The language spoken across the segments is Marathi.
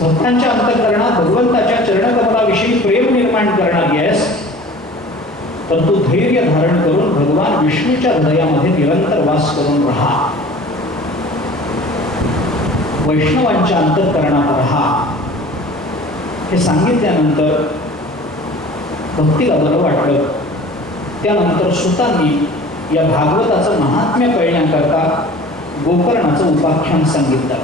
भक्तांच्या अंतःकरणात भगवंताच्या चरणकमलाविषयी प्रेम निर्माण करणारी आहेस, तर तू धैर्य धारण करून भगवान विष्णूच्या हृदयामध्ये निरंतर वास करून राहा. वैष्णवांच्या अंतःकरणात राहा. हे सांगितल्यानंतर भक्तीला बरं वाटलं. त्यानंतर सुतांनी या भागवताचं महात्म्य कळण्याकरता गोकर्णाचं उपाख्यान सांगितलं.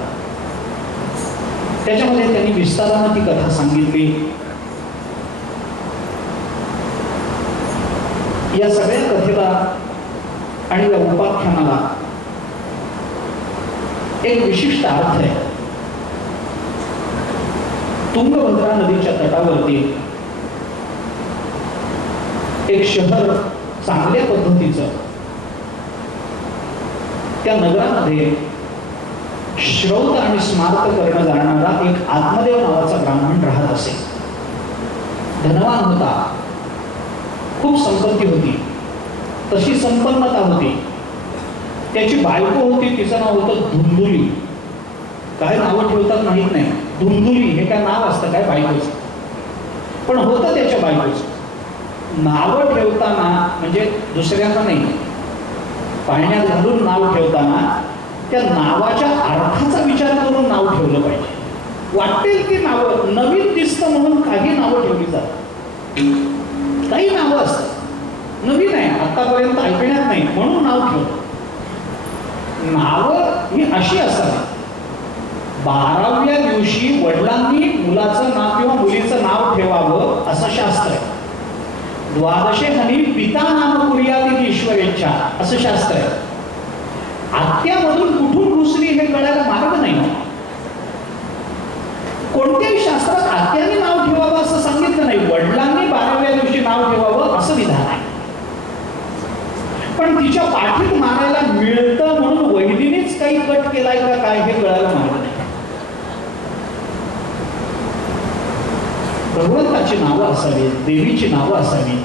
त्याच्यामध्ये त्यांनी विस्ताराने ती कथा सांगितली. या सगळ्या कथेला आणि या उपाख्यानाला एक विशिष्ट अर्थ आहे. तुंगभद्रा नदीच्या तटावरती एक शहर चांगल्या पद्धतीचं, त्या नगरामध्ये श्रौत आणि स्मार्त करणं जाणारा एक आत्मदेव नावाचा ब्राह्मण राहत असे. धनवान होता, खूप संपत्ती होती, तशी संपन्नता होती. त्याची बायको होती, तिचं नाव होतं धुंदुली. काय नावं ठेवतात माहीत नाही. धुंदुली हे काय नाव असतं काय बायकोचं, पण होतं त्याच्या बायकोचं. नावं ठेवताना म्हणजे दुसऱ्यांना नाही, पाळण्यात घालून नाव ठेवताना त्या नावाच्या अर्थाचा विचार करून नाव ठेवलं पाहिजे. वाटेल की नावं नवीन दिसतं म्हणून काही नावं ठेवली जातात. काही नावं असतात नवीन आहे, आतापर्यंत ऐकण्यात नाही म्हणून नाव ठेवलं. नावं ही अशी असावी, 12व्या दिवशी वडिलांनी मुलाचं नाव किंवा मुलीचं नाव ठेवावं असं शास्त्र आहे. द्वादशे हनी पिता नाम कुर्यादित ईश्वरेच्छा असं शास्त्र आहे. आत्यामधून कुठून घुसली हे कळायला मार्ग नाही. कोणत्याही शास्त्रात आत्याने नाव ठेवावं असं सांगितलं नाही. वडिलांनी 12व्या दिवशी नाव ठेवावं असं विधान आहे. पण तिच्या पाठीत मारायला मिळतं म्हणून वैदिनीच काही कट केलाय का काय हे कळायला मार्ग नाही. भगवंताची नावं असावी, देवीची नावं असावी,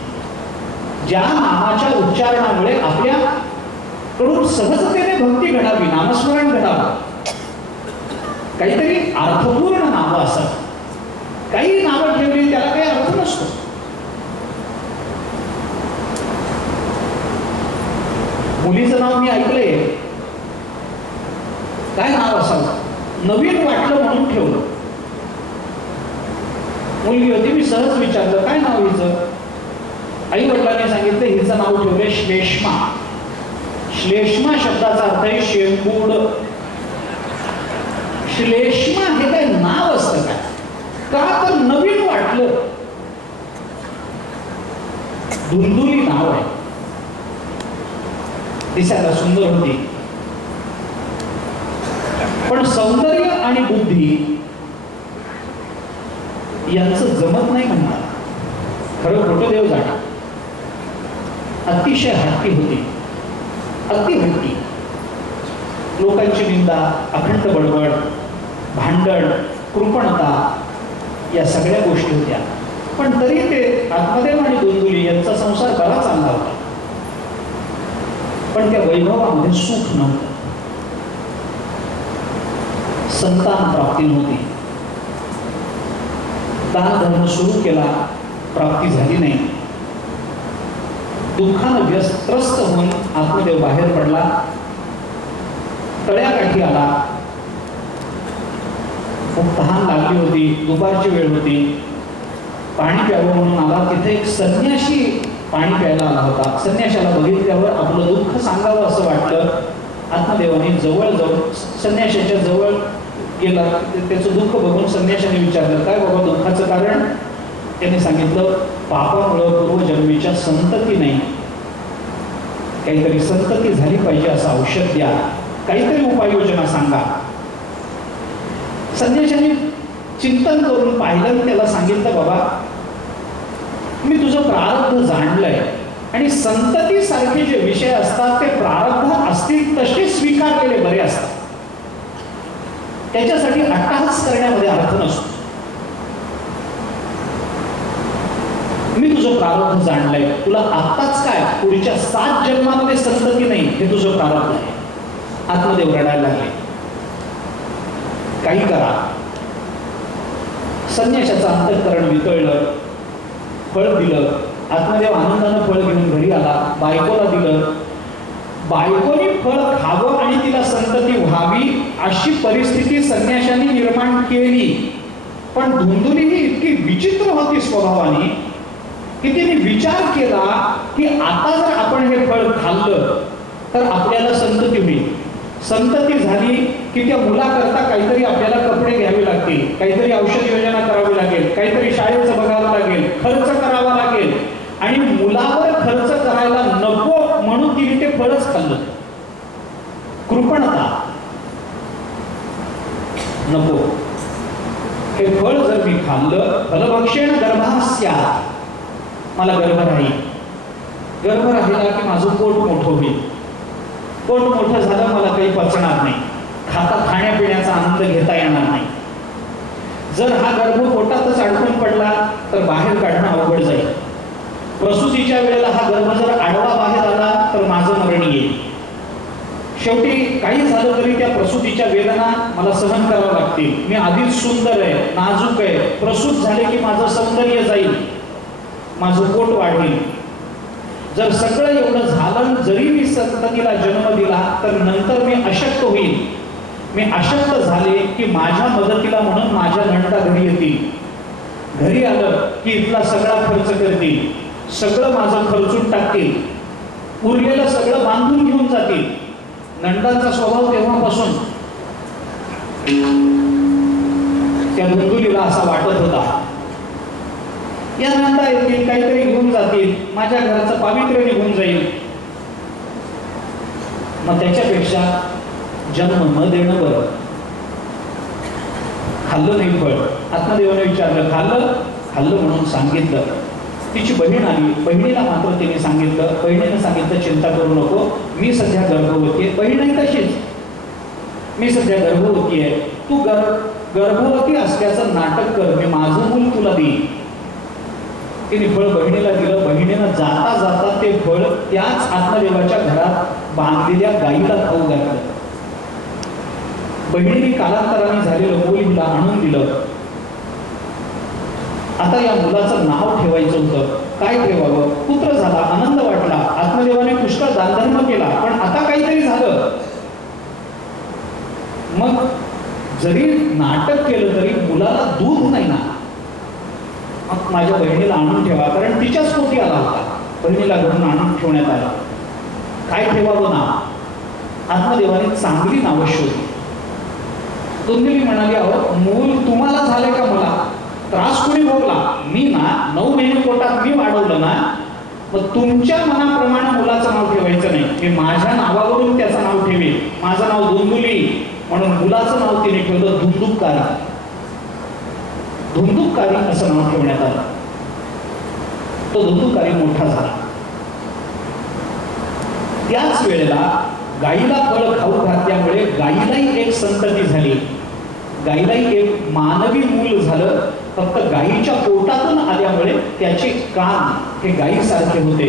ज्या नामाच्या उच्चारणामुळे आपल्याकडून सहजतेने भक्ती घडावी, नामस्मरण घडावं. काहीतरी अर्थपूर्ण नावं असावी. काही नावं ठेवली त्याला काही अर्थ नसतो. मुलीचं नाव मी ऐकलंय, काय नाव असावं, नवीन वाटलं म्हणून ठेवलं. मुलगी होती, मी सहज विचारलं काय नाव हिचं. आई वडिलांनी सांगितलं हिचं नाव ठेवलंय श्लेष्मा. श्लेष्मा शब्दाचा अर्थ आहे शेंबूड. श्लेष्मा हे काय नाव असतं काय, का तर नवीन वाटलं. धुंदुली नाव आहे, दिसायला सुंदर होती, पण सौंदर्य आणि बुद्धी यांचं जमत नाही म्हणतात. खरं खोटं देव जाणे. अतिशय हट्टी होती, अति हट्टी. लोकांची निंदा, अखंड बडबड, भांडण, कृपणता या सगळ्या गोष्टी होत्या. पण तरी ते आत्मदेव आणि धुंदुली यांचा संसार बरा चांगला होता. पण त्या वैभवामध्ये सुख नव्हतं, संतान प्राप्ती नव्हती. दान धर्म सुरू केला, प्राप्ती झाली नाही. दुःखानं त्रस्त होऊन आत्मदेव बाहेर पडला, तळ्याकाठी आला. खूप तहान लागली होती, दुपारची वेळ होती, पाणी प्यावं म्हणून आला. तिथे एक संन्याशी पाणी प्यायला आला होता. संन्याशाला बघितल्यावर आपलं दुःख सांगावं असं वाटलं. आत्मदेवाने जवळ जाऊन संन्याशाच्या जवळ गेला. त्याचं दुःख बघून संन्याशाने विचारलं काय बाबा दुःखाचं कारण. त्याने सांगितलं पापामुळं पूर्वजन्मीच्या संतती नाही, काहीतरी संतती झाली पाहिजे असं औषध द्या, काहीतरी उपाययोजना सांगा. संन्याशाने चिंतन करून पाहिलं, त्याला सांगितलं बाबा मी तुझं प्रारब्ध जाणलंय आणि संतती सारखे जे विषय असतात ते प्रारब्ध असतील तसे स्वीकारलेले बरे असतात. त्याच्यासाठी अट्टहास करण्यामध्ये अर्थ नसतो. मी तुझं प्रारब्ध जाणलंय, तुला आत्ताच काय पुढच्या 7 जन्मामध्ये संतती नाही हे तुझं प्रारब्ध आहे. आत्मदेव रडायला लागले. काही करा. संन्याशाचं अंतःकरण वितळलं, फळ दिलं. आत्मदेव आनंदानं फळ घेऊन घरी आला, बायकोला दिलं. बायकोने फळ खावं आणि तिला संतती व्हावी अशी परिस्थिती संन्याशाने निर्माण केली. पण धुंदुली ही इतकी विचित्र होती स्वभावाने की तिने विचार केला की आता जर आपण हे फळ खाल्लं तर आपल्याला संतती होईल. संतती झाली की त्या मुलाकरता काहीतरी आपल्याला कपडे घ्यावे लागतील, काहीतरी औषध योजना करावी लागेल, काहीतरी शाळेचं बघावं लागेल, खर्च करावा लागेल. आणि मुलावर खर्च करायला नको म्हणून तिने ते फळच खाल्लं. कृपणता, नको हे फळ जर मी खाल्लं, फलभक्षेण गर्भास्यात्, मला गर्भ राहील. गर्भ राहिला की माझं पोट मोठं होईल. पोट मोठं झालं मला काही पचणार नाही, खाण्यापिण्याचा आनंद घेता येणार नाही. जर हा गर्भ पोटातच अडकून पडला तर बाहेर काढणं अवघड जाईल. प्रसूतीच्या वेळेला हा गर्भ जर आडवा बाहेर आला तर माझं मरण येईल. शेवटी काही झालं तरी त्या प्रसूतीच्या वेदना मला सहन कराव्या लागतील. मी आधीच सुंदर आहे, नाजूक आहे, प्रसूत झाले की माझं सौंदर्य जाईल, माझं पोट वाढेल. जर सगळं एवढं झालं, जरी मी संततीला जन्म दिला तर नंतर मी अशक्त होईल. मी अशक्त झाले की माझ्या मदतीला म्हणून माझ्या नंदा घरी येतील. घरी आलं की इथला सगळा खर्च करतील, सगळं माझं खर्चून टाकतील, उरलेलं सगळं बांधून घेऊन जातील. नंदांचा स्वभाव तेव्हापासून त्या धुंदुलीला असा वाटत होता, या नंदा येतील, काहीतरी घेऊन जातील, माझ्या घराचं पावित्र्य निघून जाईल. मग त्याच्यापेक्षा जन्म न देणं बरं. खाल्लं नाही फळ. आत्मदेवाने विचारलं, खाल्लं म्हणून सांगितलं. तिची बहीण आली, बहिणीला मात्र तिने सांगितलं. बहिणीने सांगितलं, चिंता करू नको, मी सध्या गर्भवती आहे. बहीण तशीच, मी सध्या गर्भवती आहे, तू गर्भवती असल्याचं नाटक कर, मी माझं मूल तुला देईन. तिने फळ बहिणीला दिलं. बहिणीनं जाता जाता ते फळ त्याच आत्मदेवाच्या घरात बांधलेल्या गाईला खाऊ घातलं. बहिणीने कालांतराने झालेलं मूल हिला आणून दिलं. आता या मुलाचं नाव ठेवायचं होतं, काय ठेवावं? पुत्र झाला, आनंद वाटला, आत्मदेवाने पुष्कळ दानधर्म केला. पण आता काहीतरी झालं. मग जरी नाटक केलं तरी मुलाला दूध नाही ना, मग माझ्या बहिणीला आणून ठेवा, कारण तिच्याच पोटी आला होता. बहिणीला घरून आणून ठेवण्यात आला. काय ठेवावं ना? आत्मदेवाने चांगली नावं शोधली. धुंदुली म्हणाली, अहो मूल तुम्हाला झालंय का? मला त्रास कोणी भोगला? मी ना 9 महिने पोटात मी वाढवलं ना, मग तुमच्या मनाप्रमाणे मुलाचं नाव ठेवायचं नाही, मी माझ्या नावावरून त्याचं नाव ठेवेल. माझं नाव धुंदुली म्हणून मुलाचं नाव तिने ठेवलं धुंदुकारी. धुंदुकारी असं नाव ठेवण्यात आलं. तो धुंदुकारी मोठा झाला. त्याच वेळेला गाईला फळ खाऊ घातल्यामुळे गाईलाही एक संतती झाली, गाईलाही एक मानवी मूल झालं. फक्त गाईच्या पोटातून आल्यामुळे त्याचे कान हे गाईसारखे होते.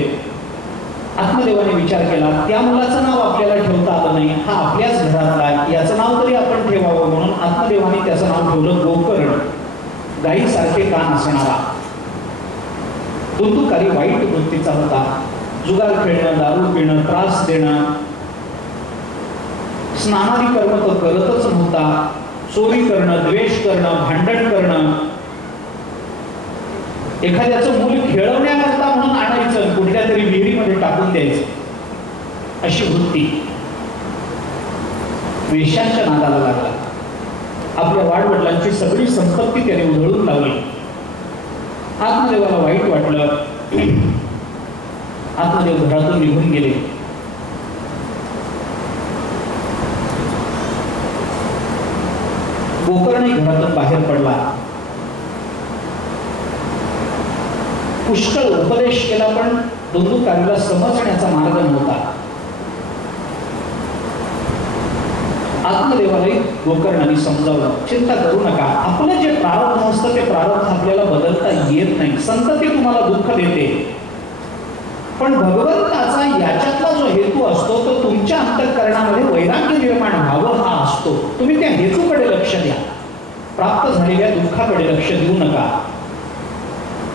आत्मदेवाने विचार केला, त्या मुलाचं नाव आपल्याला ठेवता आलं नाही, हा आपल्याच घरातला, याचं नाव तरी आपण ठेवावं. म्हणून आत्मदेवाने त्याचं नाव ठेवलं गोकर्ण, गाईसारखे कान असणारा. धुंदुकारी वाईट वृत्तीचा होता. जुगार खेळणं, दारू पिणं, त्रास देणं, स्नानादी कर्म तो करतच नव्हता. चोरी करणं, द्वेष करणं, भांडण करणं, एखाद्याचं मूल खेळवण्याकरता म्हणून आणायचं, कुठल्या तरी विहिरीमध्ये टाकून द्यायचं, अशी वृत्ती. वेश्यांच्या नादाला लागला. आपल्या वाडवडिलांची सगळी संपत्ती त्याने उधळून लावली. आत्मदेवाला वाईट वाटलं. आत्मदेव घरातून निघून गेले. गोकर्णही घरातून बाहेर पडला. पुष्कळ उपदेश केला, पण धुंदुकारीला समजण्याचा मार्ग नव्हता. आत्मदेवालाही गोकर्णाने समजावलं, चिंता करू नका, आपलं जे प्रारब्ध असतं ते प्रारब्ध आपल्याला बदलता येत नाही. संतती तुम्हाला दुःख देते, पण भगवंताचा याच्यातला जो हेतू असतो तो तुमच्या अंतःकरणामध्ये वैराग्य निर्माण व्हावं हा असतो. तुम्ही त्या हेतूकडे लक्ष द्या. प्राप्त झालेल्या दुःखाकडे लक्ष देऊ नका,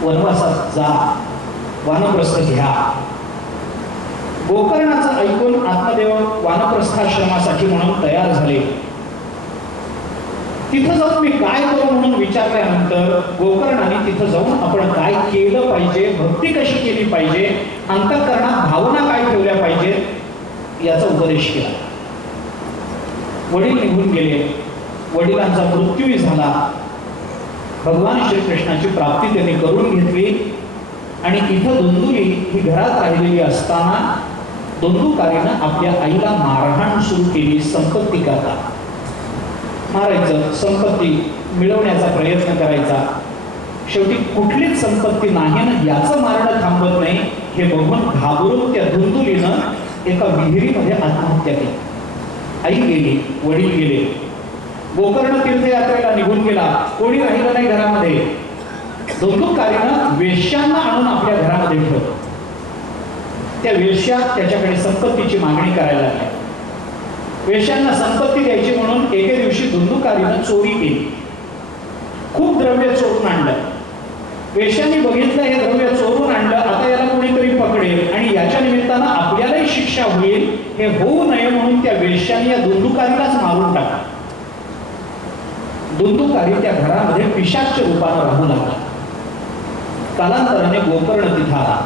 वनवासात जा, वानप्रस्थ घ्या. गोकर्णाचं ऐकून आत्मदेव वानप्रस्थाश्रमासाठी म्हणून तयार झाले. तिथं जाऊन मी काय करू म्हणून विचारल्यानंतर गोकर्णाने तिथं जाऊन आपण काय केलं पाहिजे, भक्ती कशी केली पाहिजे, अंतःकरणात भावना काय ठेवल्या पाहिजेत याचा उपदेश केला. वडील निघून गेले, वडिलांचा मृत्यूही झाला. भगवान श्रीकृष्णाची प्राप्ती त्यांनी करून घेतली आणि इथं दुंदुली ही घरात राहिलेली असताना दुंदुकारीनं आपल्या आईला मारहाण सुरू केली. संपत्ती करता मारायचं, संपत्ती मिळवण्याचा प्रयत्न करायचा. शेवटी कुठलीच संपत्ती नाही ना याचं मारणं थांबत नाही हे बघून घाबरून त्या दुंदुलीनं एका विहिरीमध्ये आत्महत्या केली. आई गेली, वडील गेले, गोकर्ण तीर्थयात्रेला निघून गेला, कोणी राहिलं नाही घरामध्ये. दुंदुकारीनं वेश्यांना आणून आपल्या घरामध्ये ठेवलं. त्या वेश्या त्याच्याकडे संपत्तीची मागणी करायला लागल्या. वेश्यांना संपत्ती द्यायची म्हणून एके दिवशी दुंदुकारीनं चोरी केली. खूप द्रव्य चोरून आणलं. वेश्यांनी बघितलं हे द्रव्य चोरून आणलं, आता याला कोणीतरी पकडेल आणि याच्या निमित्तानं आपल्यालाही शिक्षा होईल, हे होऊ नये म्हणून त्या वेश्यांनी या दुंदुकारीलाच मारून टाकलं. दुंदुकारी त्या घरामध्ये पिशाच्य रूपानं राहू लागला. कालांतराने गोकर्ण तिथं आला.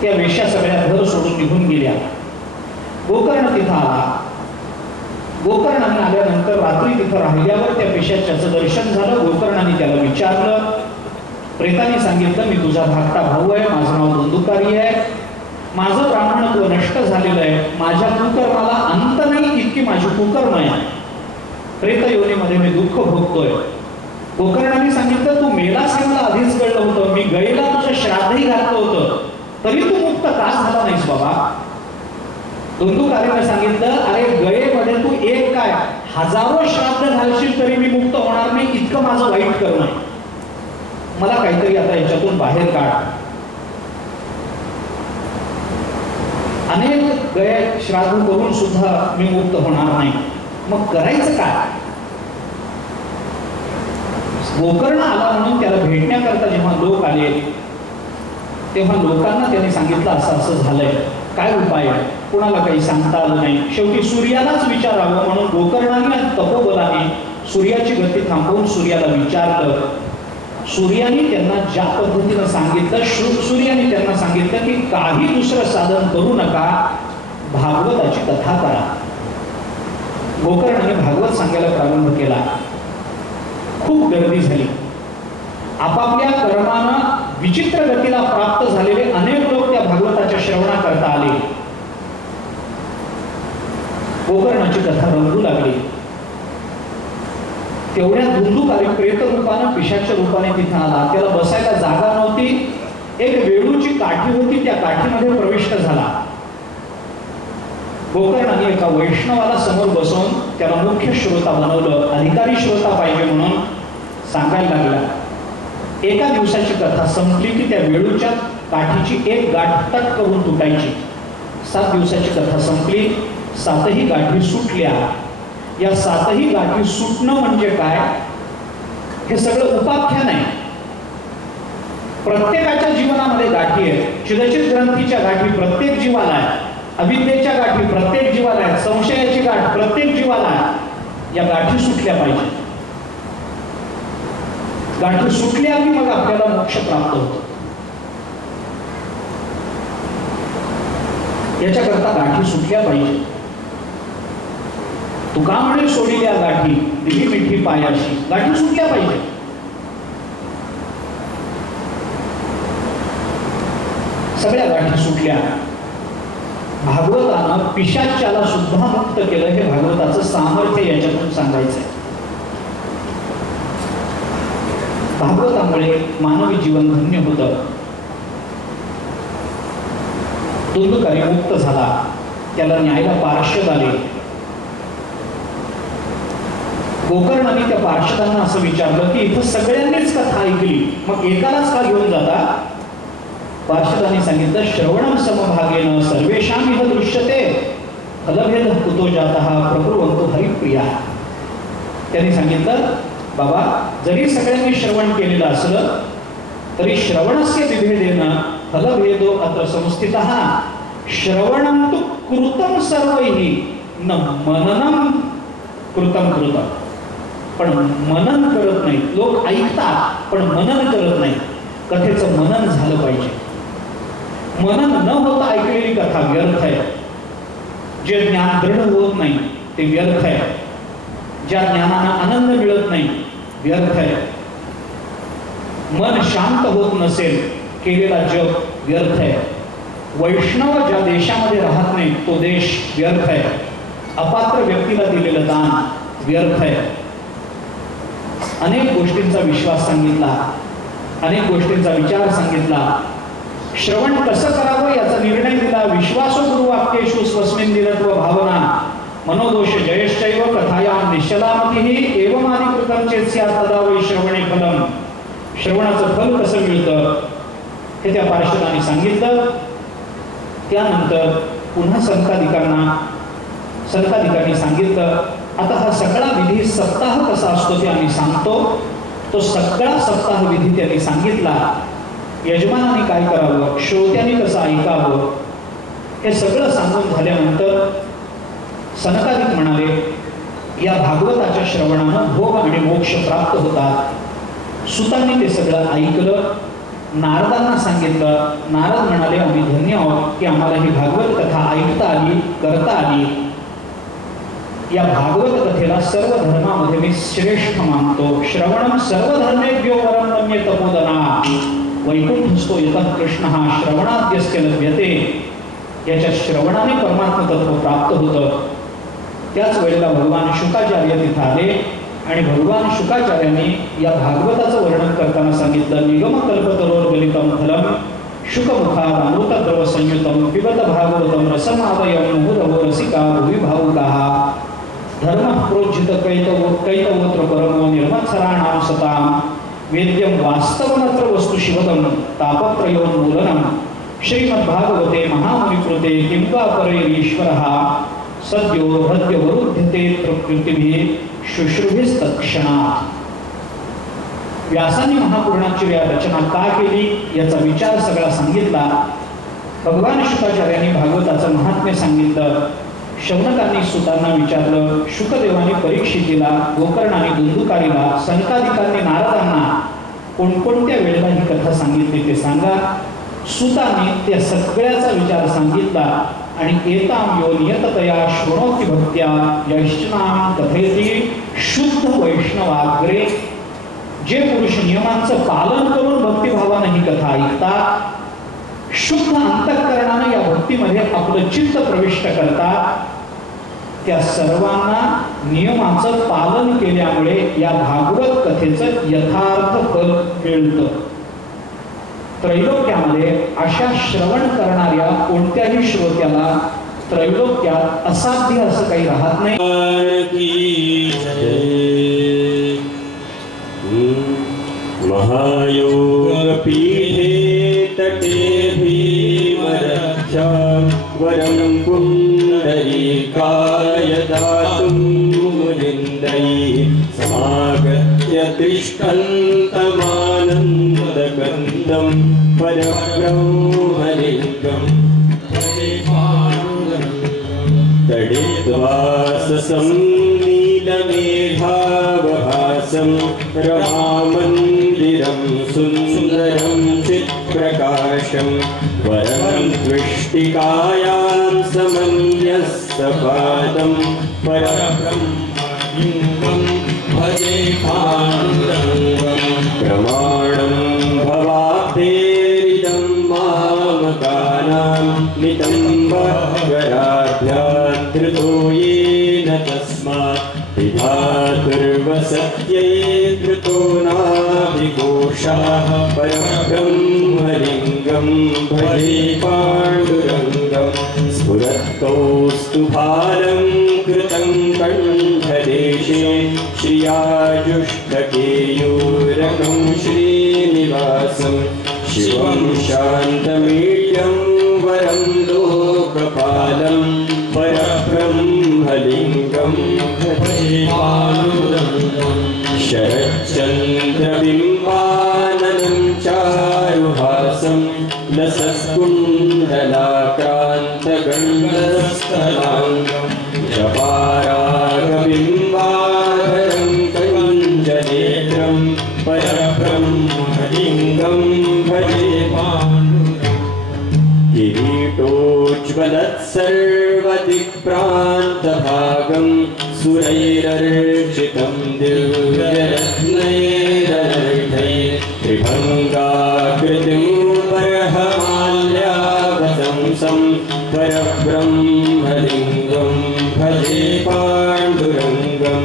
त्या वेश्या सगळ्या घर सोडून निघून गेल्या. गोकर्ण तिथं आला. गोकर्णाने आल्यानंतर रात्री तिथं राहिल्यावर त्या पिशाच्याचं दर्शन झालं. गोकर्णाने त्याला विचारलं. प्रेताने सांगितलं, मी तुझा धाकटा भाऊ आहे, माझं नाव दुंदुकारी आहे, माझं ब्राह्मणत्व नष्ट झालेलं आहे, माझ्या कुकर्माला अंत नाही इतकी माझी कुकर्म आहे, प्रेत योनीमध्ये मी दुःख भोगतोय. गोकर्णाने सांगितलं, तू मेलास हे मला आधीच कळलं होतं, मी गईला तुझं श्राद्धही घातलं होतं, तरी तू मुक्त का झाला नाहीस बाबा. दुंदुकारीने सांगितलं, अरे गयेमध्ये तू एक काय हजारो श्राद्ध घालशील तरी मी मुक्त होणार नाही, इतकं माझं वाईट कर्म आहे, मला काहीतरी आता याच्यातून बाहेर काढ. अनेक गय श्राद्ध करून सुद्धा मी मुक्त होणार नाही, मग करायचं काय. गोकर्ण आला म्हणून त्याला भेटण्याकरता जेव्हा लोक आले तेव्हा लोकांना त्यांनी सांगितलं असं असं झालंय, काय उपाय आहे. कुणाला काही सांगता आलं नाही. शेवटी सूर्यालाच विचारावं म्हणून गोकर्णाने तपोबलाने सूर्याची गती थांबवून सूर्याला विचारलं. सूर्याने त्यांना ज्या पद्धतीनं सांगितलं, सूर्याने त्यांना सांगितलं की काही दुसरं साधन करू नका, भागवताची कथा करा. गोकर्णाने भागवत सांगायला प्रारंभ केला. खूप गर्दी झाली. आपापल्या कर्मानं विचित्र गतीला प्राप्त झालेले अनेक लोक त्या भागवताच्या श्रवणाकरता आले. गोकर्णाची कथा रंगू लागली. तेवढ्या दुंदुकारी प्रेत रूपानं पिशाच्या रूपाने तिथे आला. त्याला बसायला जागा नव्हती. एक वेळूची काठी होती, त्या काठीमध्ये प्रविष्ट झाला. गोकर्णाने एका वैष्णवाला समोर बसवून त्याला मुख्य श्रोता बनवलं. अधिकारी श्रोता पाहिजे म्हणून सांगायला लागला. एका दिवसाची कथा संपली की त्या वेळूच्या काठीची एक गाठ तट करून तुटायची. 7 दिवसाची कथा संपली, 7ही गाठी सुटल्या. या 7ही गाठी सुटणं म्हणजे काय, हे सगळं उपाख्यान आहे. प्रत्येकाच्या जीवनामध्ये गाठी आहेत. चिदचित ग्रंथीच्या गाठी प्रत्येक जीवाला आहे, अविद्येच्या गाठी प्रत्येक जीवाला आहेत, संशयाची गाठ प्रत्येक जीवाला आहे. या गाठी सुटल्या पाहिजे. गाठी सुटल्या की मग आपल्याला मोक्ष प्राप्त होतो. याच्याकरता गाठी सुटल्या पाहिजे. तुका म्हणे सोडल्या गाठी, दिली मिठी पायाशी. गाठी सुटल्या पाहिजे. सगळ्या गाठी सुटल्या. भागवतानं पिशाच्याला सुद्धा मुक्त केलं. हे भागवताचं सामर्थ्य याच्यातून सांगायचंय. भागवतामुळे मानवी जीवन धन्य होतं. दुंदुकारी मुक्त झाला. त्याला न्यायला पार्षद आले. गोकर्णाने त्या पार्षदांना असं विचारलं की इथं सगळ्यांनीच कथा ऐकली, मग एकालाच का घेऊन जाता. पार्षदांनी सांगितलं, श्रवणं समभागेन सर्वेषां इह दृश्यते फलभेद कुतो जातः प्रकुर्वन्तु हरिप्रिया. त्यांनी सांगितलं, बाबा जरी सगळ्यांनी श्रवण केलेलं असलं तरी श्रवणस्य विभेदेन फलभेदो अत्र संस्थितः श्रवणं तु कृतं सर्वैः न मननं कृतं कृतं. पण मनन करत नाही. लोक ऐकतात पण मनन करत नाही. कथेचं मनन झालं पाहिजे. मनन न होता ऐकलेली कथा व्यर्थ आहे. जे ज्ञान दृढ होत नाही ते व्यर्थ आहे. ज्या ज्ञानाला आनंद मिळत नाही व्यर्थ आहे. मन शांत होत नसेल केलेला जप व्यर्थ आहे. वैष्णव ज्या देशामध्ये राहत नाही तो देश व्यर्थ आहे. अपात्र व्यक्तीला दिलेलं दान व्यर्थ आहे. अनेक गोष्टींचा विश्वास सांगितला, अनेक गोष्टींचा विचार सांगितला. श्रवण कसं करावं याचा निर्णय दिला. विश्वासो गुरुवाक्येषु स्वस्मिन् दीनत्व भावना मनोदोष जयश्चैव कथायां निश्चलामतिः एवमादिकृतं चेत् स्यात् तदा वै श्रवणे फलम्. श्रवणाचं फल कसं मिळतं हे त्या पार्षदांनी सांगितलं. त्यानंतर पुन्हा संताधिकांनी सांगितलं आता हा सगळा विधी सप्ताह कसा असतो ते आम्ही सांगतो. तो सगळा सप्ताह विधी त्यांनी सांगितला. यजमानाने काय करावं, श्रोत्यांनी कसं ऐकावं हे सगळं सांगून झाल्यानंतर सनकादिक म्हणाले या भागवताच्या श्रवणानं भोग आणि मोक्ष प्राप्त होतात. सुतांनी ते सगळं ऐकलं. नारदांना सांगितलं. नारद म्हणाले आम्ही धन्य आहोत की आम्हाला ही भागवत कथा ऐकता आली, करता आली. या भागवत कथेला सर्व धर्मामध्ये मी श्रेष्ठ मानतो. श्रवणं सर्वधर्मेभ्यो वरं मन्ये तपोदना वैकुंठस्थो यतः कृष्णः श्रवणाद्यस्य लभ्यते. याच्या श्रवणाने परमात्म तत्व प्राप्त होतं. त्याच वेळेला भगवान शुकाचार्य तिथे आले आणि भगवान शुकाचार्यांनी या भागवताचं वर्णन करताना सांगितलं निगम कल्पतरोर्गलितं फलम शुकमुखात् अमृतद्रव संयुतं पिबत भागवतं रसमादयं मुहुरहो रसिका भुवि भावुकाः धर्मः प्रोज्झित कैतवोत्र परमो निर्मत्सराणां सतां वेद्यं वास्तवमत्र वस्तु शिवदं तापत्रयोन्मूलनं श्रीमद्भागवते महामुनिकृते किं वा परैरीश्वरः सद्यो हृद्यवरुध्यते प्रकृतिभिः शुश्रूभिस्तत्क्षणात्. व्यासांनी महापुराणाची रचना का केली याचा विचार सगळा सांगितला. भगवान शुकाचार्यांनी भागवताचं महात्म्य सांगितलं. शौनकांनी सुतांना विचारलं. शुकदेवांनी परीक्षितीला, गोकर्णाने दुंदुकारीला, सनकादिकांनी नारदांना कोणकोणत्या वेळेला ही कथा सांगितली ते सांगा. सुतांनी त्या सगळ्याचा विचार सांगितला आणि एतां यो नियततया शृणोति भक्त्या यश्चनां कथयति शुद्ध वैष्णवाग्रे. जे पुरुष नियमांचं पालन करून भक्तिभावानं ही कथा ऐकतात, शुद्ध अंतःकरणानं या भक्तीमध्ये आपलं चित्त प्रविष्ट करतात, त्या सर्वांना नियमांचं पालन केल्यामुळे या भागवत कथेचं यथार्थ फल मिळतं. त्रैलोक्यामध्ये अशा श्रवण करणाऱ्या कोणत्याही श्रोत्याला त्रैलोक्यात असाध्य असं काही राहत नाही. महायोग पीठे तटे भीमरक्षा वरं पुंडरीकाय दातुं मुनिंदै समागत्य तिष्ठन्तमानन्दकन्दं परब्रह्मलिङ्गं तडित्वाससं नीलमेघावभासं रमामन्दिरं सुन्दरं चित्प्रकाशं वरं त्विष्टिकायां समन्यस्तपादं परब्रह्मलिङ्गं भजे पाण्डुरङ्गं प्रमाणं भवाब्धेरिदं मामकानां नितम्बकराभ्यां धृतो येन तस्मात् विधातुर्वसत्यै धृतो नाभिघोषाः परब्रह्मलिङ्गं भजे पाण्डुरङ्गं स्फुरत्कौस्तु भालं कृतं कण्ठदेशे श्रियाजुष्टकेयूरकं श्रीनिवासं शिवं शान्तमीड्यं वरं लोकपालं परब्रह्मलिङ्गं भजे पाण्डुरङ्गं शरत् परागबिम्बाननं चारुहासं लसत्कुण्डलाक्रान्तगण्डस्थलाङ्गं जपारागबिम्बाधरं कञ्जनेत्रं परब्रह्मलिङ्गं भजे किरीटोज्ज्वलत्सर्वदिक्प्रान्तभागं सुरैरर्चितं दिव्यरत्नैरर्धैः त्रिभङ्गाकृतिं बर्हमाल्यावतंसं परब्रह्मलिङ्गं भजे पाण्डुरङ्गं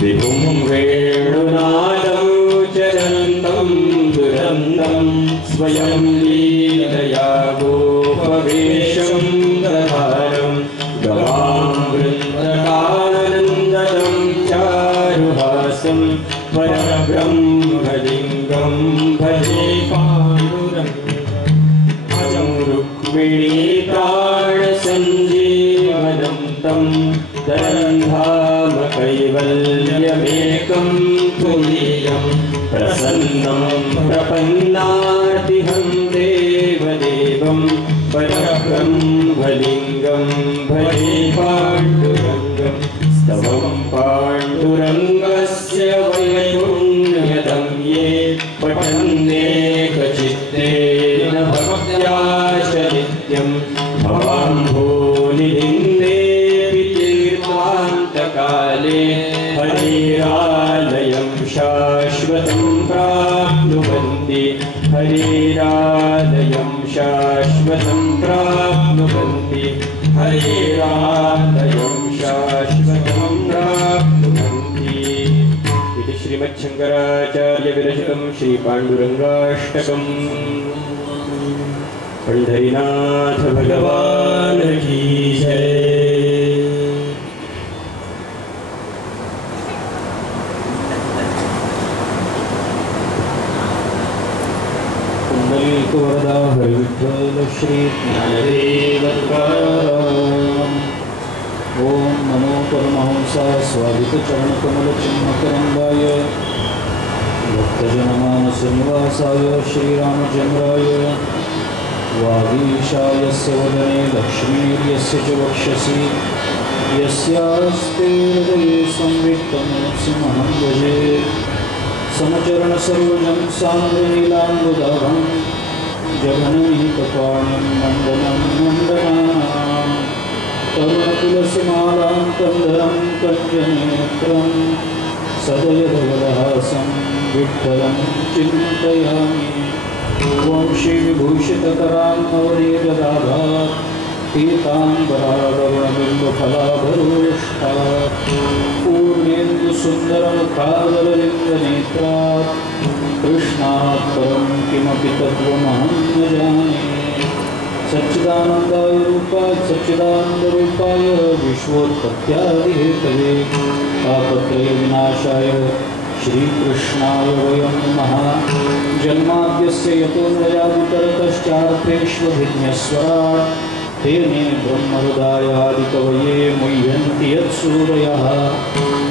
विभुं वेणुनादं चरन्तं दुरन्तं स्वयं लीलया गोपवेशं दधारं गवां वृन्दकानन्दं चारुहासं परब्रह्मलिङ्गं भजे पाण्डुरङ्गं रुक्मिणीप्राणसञ्जीवनं तं दरन्धाम कैवल्यमेकं तुरीयं प्रसन्नं प्रपन्नार्तिहं देवदेवं परब्रह्मलिङ्गं भजे पाण्डुरङ्गं स्तवं पाण्डुरङ्गस्य वैपुण्यदं ये पठन्नेकचित्तेन भक्त्या च नित्यं भवाम्भोनिधिं देवि तीर्थान्तकाले हरिरालयं शाश्वतं प्राप्नुवन्ति हरिरालयं शाश्वतं प्राप्नुवन्ति हरिरालयं शाश्वतं प्राप्नुवन्ति इति श्रीमच्छङ्कराचार्य विरचितं श्रीपाण्डुरङ्गाष्टकम् पंढरीनाथ भगवान की जय। वरदा हरिविठ्ठल श्री ज्ञानदेव तुकाराम। ओम नमो परमहंसा स्वादित चरण कमल चिन्मकरंगाय भक्तजनमानस निवासाय श्रीरामचंद्राय वागीशायस्य वदने लक्ष्मीर्यस्य च वक्षसि यस्यास्ते हृदये संवित्तं सिंहं भजे समचरण सरोजं सान्द्रनीलाम्बुदाभं जघननिहितपाणिं मण्डनं मण्डनानां तरुणतुलसीमालां कन्धरं कञ्जनेत्रं सदयधवलहासं विठ्ठलं चिन्तयामि। ओं श्रीविभूषितकरां नवनीतदाभात् पीताम्बरागरुणबिम्बफलाभरोष्टात् पूर्णेन्दुसुन्दरमुखादरलिङ्गनेत्रात् कृष्णात् परं किमपि तत्त्वमहं न जाने। सच्चिदानन्दाय रूपात् सच्चिदानन्दरूपाय विश्वोत्पत्त्यादिहेतवे तापत्रयविनाशाय श्रीकृष्णाय वयं नमः। जन्माद्यस्य यतोऽन्वयादितरतश्चार्थेष्वभिज्ञस्वराट् तेने ब्रह्महृदायादिकवये मुह्यन्ति यत्सूरयः।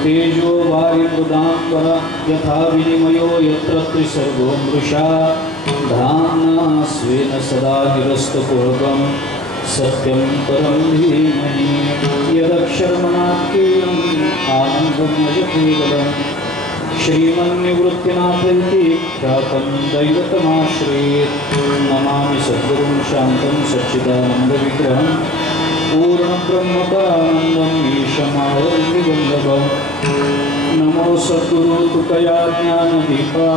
तेजो वारिमृदाम्बर यथा विनिमयो यत्र त्रिसर्गो मृषा धाम्ना स्वेन सदा निरस्तकुहकं सत्यं परं धीमहि। यदक्षरमणाख्येयम् आनन्दं नजकेवलम् श्रीमन्निवृत्तिनाथैति ख्यातं दैवतमाश्रयेत्। नमामि सद्गुरुं शान्तं सच्चिदानन्दविग्रहं पूर्णब्रह्मपरानन्दम् ईशमावल्लिवल्लभम्। नमो सद्गुरु तुकया ज्ञानदीपा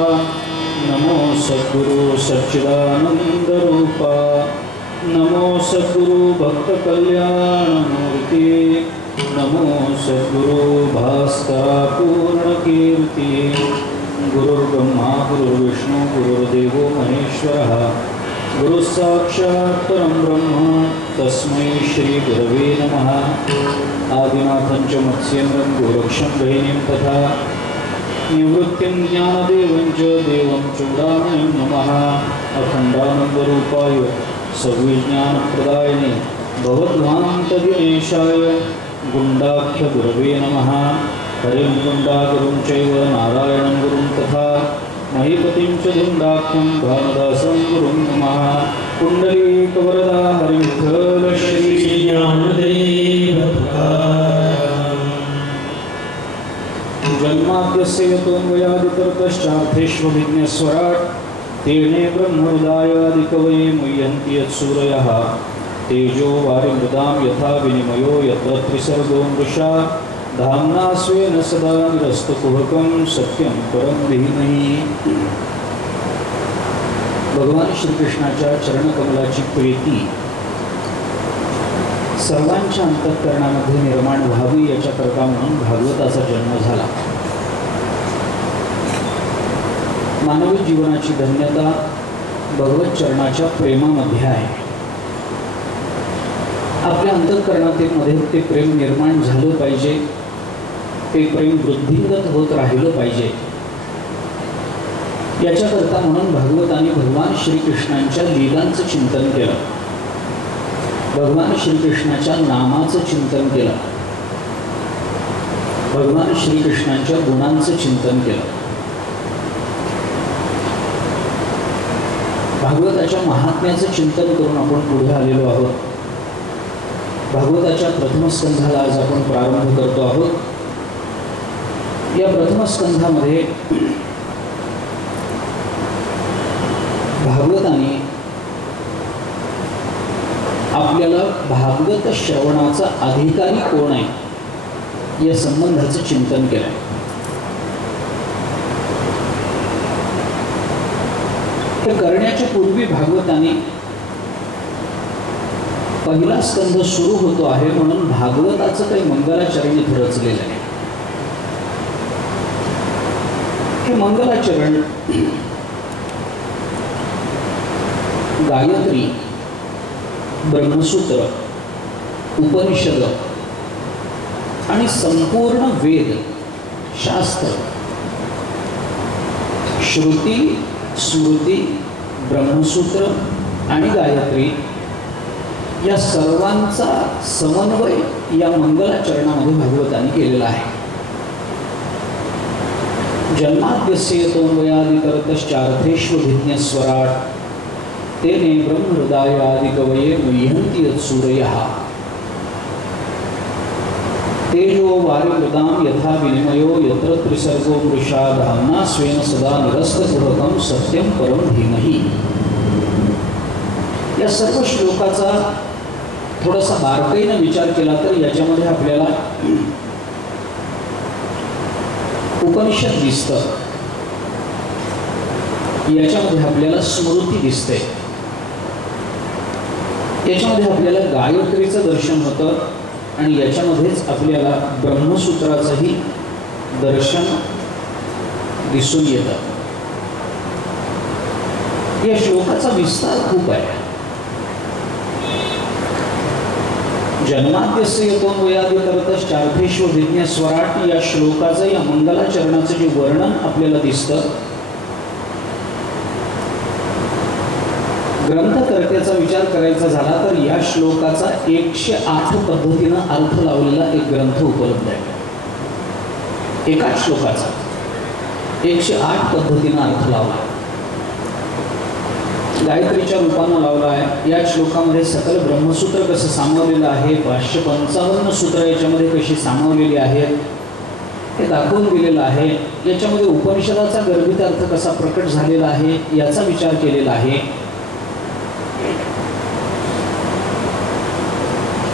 नमो सद्गुरु सच्चिदानन्दरूपा नमो सद्गुरु भक्तकल्याणमूर्ति नमो सद्गुरु भास्करा पूर्णकीर्ति। गुरुर्ब्रह्मा गुरुर्विष्णु गुरुर्देवो महेश्वरः गुरुस्साक्षात् परं ब्रह्म तस्मै श्रीगुरवे नमः। आदिनाथं च मत्स्येन्द्रं गोरक्षं वैनीं तथा निवृत्तिं ज्ञानदेवं च देवं चूडामणिं नमः। अखण्डानन्दरूपाय सविज्ञानप्रदायिने भवद्भान्तदिनेशाय गुण्डाख्यगुरवे नमः। हरिं गुण्डागुरुं चैव नारायणं गुरुं तथा महीपतिं च धुण्डाख्यं भानुदासं गुरुं नमः। कुण्डलीकवरदा हरिविठ्ठल श्री ज्ञानदेव जन्माद्यस्य यतोऽन्वयादितरतश्चार्थेष्वभिज्ञस्वराट् तेने ब्रह्महृदायादिकवये मुह्यन्ति यत्सूरयः। तेजो वारिमृदां यथा विनिमयो यत्र त्रिसर्गो मृषा धाम्ना स्वेन सदा निरस्तकुहकं सत्यं परं धीमहि। भगवान श्रीकृष्णाच्या चरणकमलाची प्रीती सर्वांच्या अंतःकरणामध्ये निर्माण व्हावी याच्याकरता म्हणून भागवताचा जन्म झाला। मानवी जीवनाची धन्यता भगवत चरणाच्या प्रेमामध्ये आहे। आपल्या अंतःकरणामध्ये ते प्रेम निर्माण झालं पाहिजे, ते प्रेम वृद्धिंगत होत राहिलं पाहिजे। याच्याकरता म्हणून भागवताने भगवान श्रीकृष्णांच्या लीलांचं चिंतन केलं, भगवान श्रीकृष्णाच्या नामाचं चिंतन केलं, भगवान श्रीकृष्णांच्या गुणांचं चिंतन केलं। भागवताच्या महात्म्याचं चिंतन करून आपण पुढे आलेलो आहोत। भागवताच्या प्रथम स्कंधाला आज आपण प्रारंभ करतो आहोत। या प्रथम स्कंधामध्ये भागवताने आपल्याला भागवत श्रवणाचा अधिकारी कोण आहे या संबंधाचं चिंतन केलं। हे करण्याच्या पूर्वी भागवताने पहिला स्कंध सुरू होतो आहे म्हणून भागवताचं काही मंगलाचरण इथे रचलेलं आहे। हे मंगलाचरण गायत्री, ब्रह्मसूत्र, उपनिषद आणि संपूर्ण वेद शास्त्र, श्रुती, स्मृती, ब्रह्मसूत्र आणि गायत्री या सर्वांचा समन्वय या मंगलाचरणामध्ये भागवताने केलेला आहे। जन्माद्यस्य यतोऽन्वयादितरतश्चार्थेष्वभिज्ञस्वराट् तेने ब्रह्महृदायादिकवये मुह्यन्ति यत्सूरयः। तेजो वारिमृदां यथा विनिमयो यत्र त्रिसर्गो मृषा धाम्ना स्वेन सदा निरस्तकुहकं सत्यं परं धीमहि। या सर्व श्लोकाचा थोडासा बारकाईने विचार केला तर याच्यामध्ये आपल्याला उपनिषद दिसतं, याच्यामध्ये आपल्याला स्मृती दिसते, याच्यामध्ये आपल्याला गायत्रीचं दर्शन होतं आणि याच्यामध्येच आपल्याला ब्रह्मसूत्राचंही दर्शन दिसून येतं। या श्लोकाचा विस्तार खूप आहे। जन्माद्यस्य यतोऽन्वयादितरतश्चार्थेष्वभिज्ञस्वराट् या श्लोकाचं, या मंगलाचरणाचं जे वर्णन आपल्याला दिसतं, ग्रंथकर्त्याचा विचार करायचा झाला तर या श्लोकाचा 108 पद्धतीनं अर्थ लावलेला एक ग्रंथ उपलब्ध आहे। एकाच श्लोकाचा 108 पद्धतीनं अर्थ लावला, गायत्रीच्या रूपानं लावला आहे। या श्लोकामध्ये सकल ब्रह्मसूत्र कसं सामावलेलं आहे, 555 सूत्र याच्यामध्ये कशी सामावलेली आहेत हे दाखवून दिलेलं आहे। याच्यामध्ये उपनिषदाचा गर्भित अर्थ कसा प्रकट झालेला आहे याचा विचार केलेला आहे।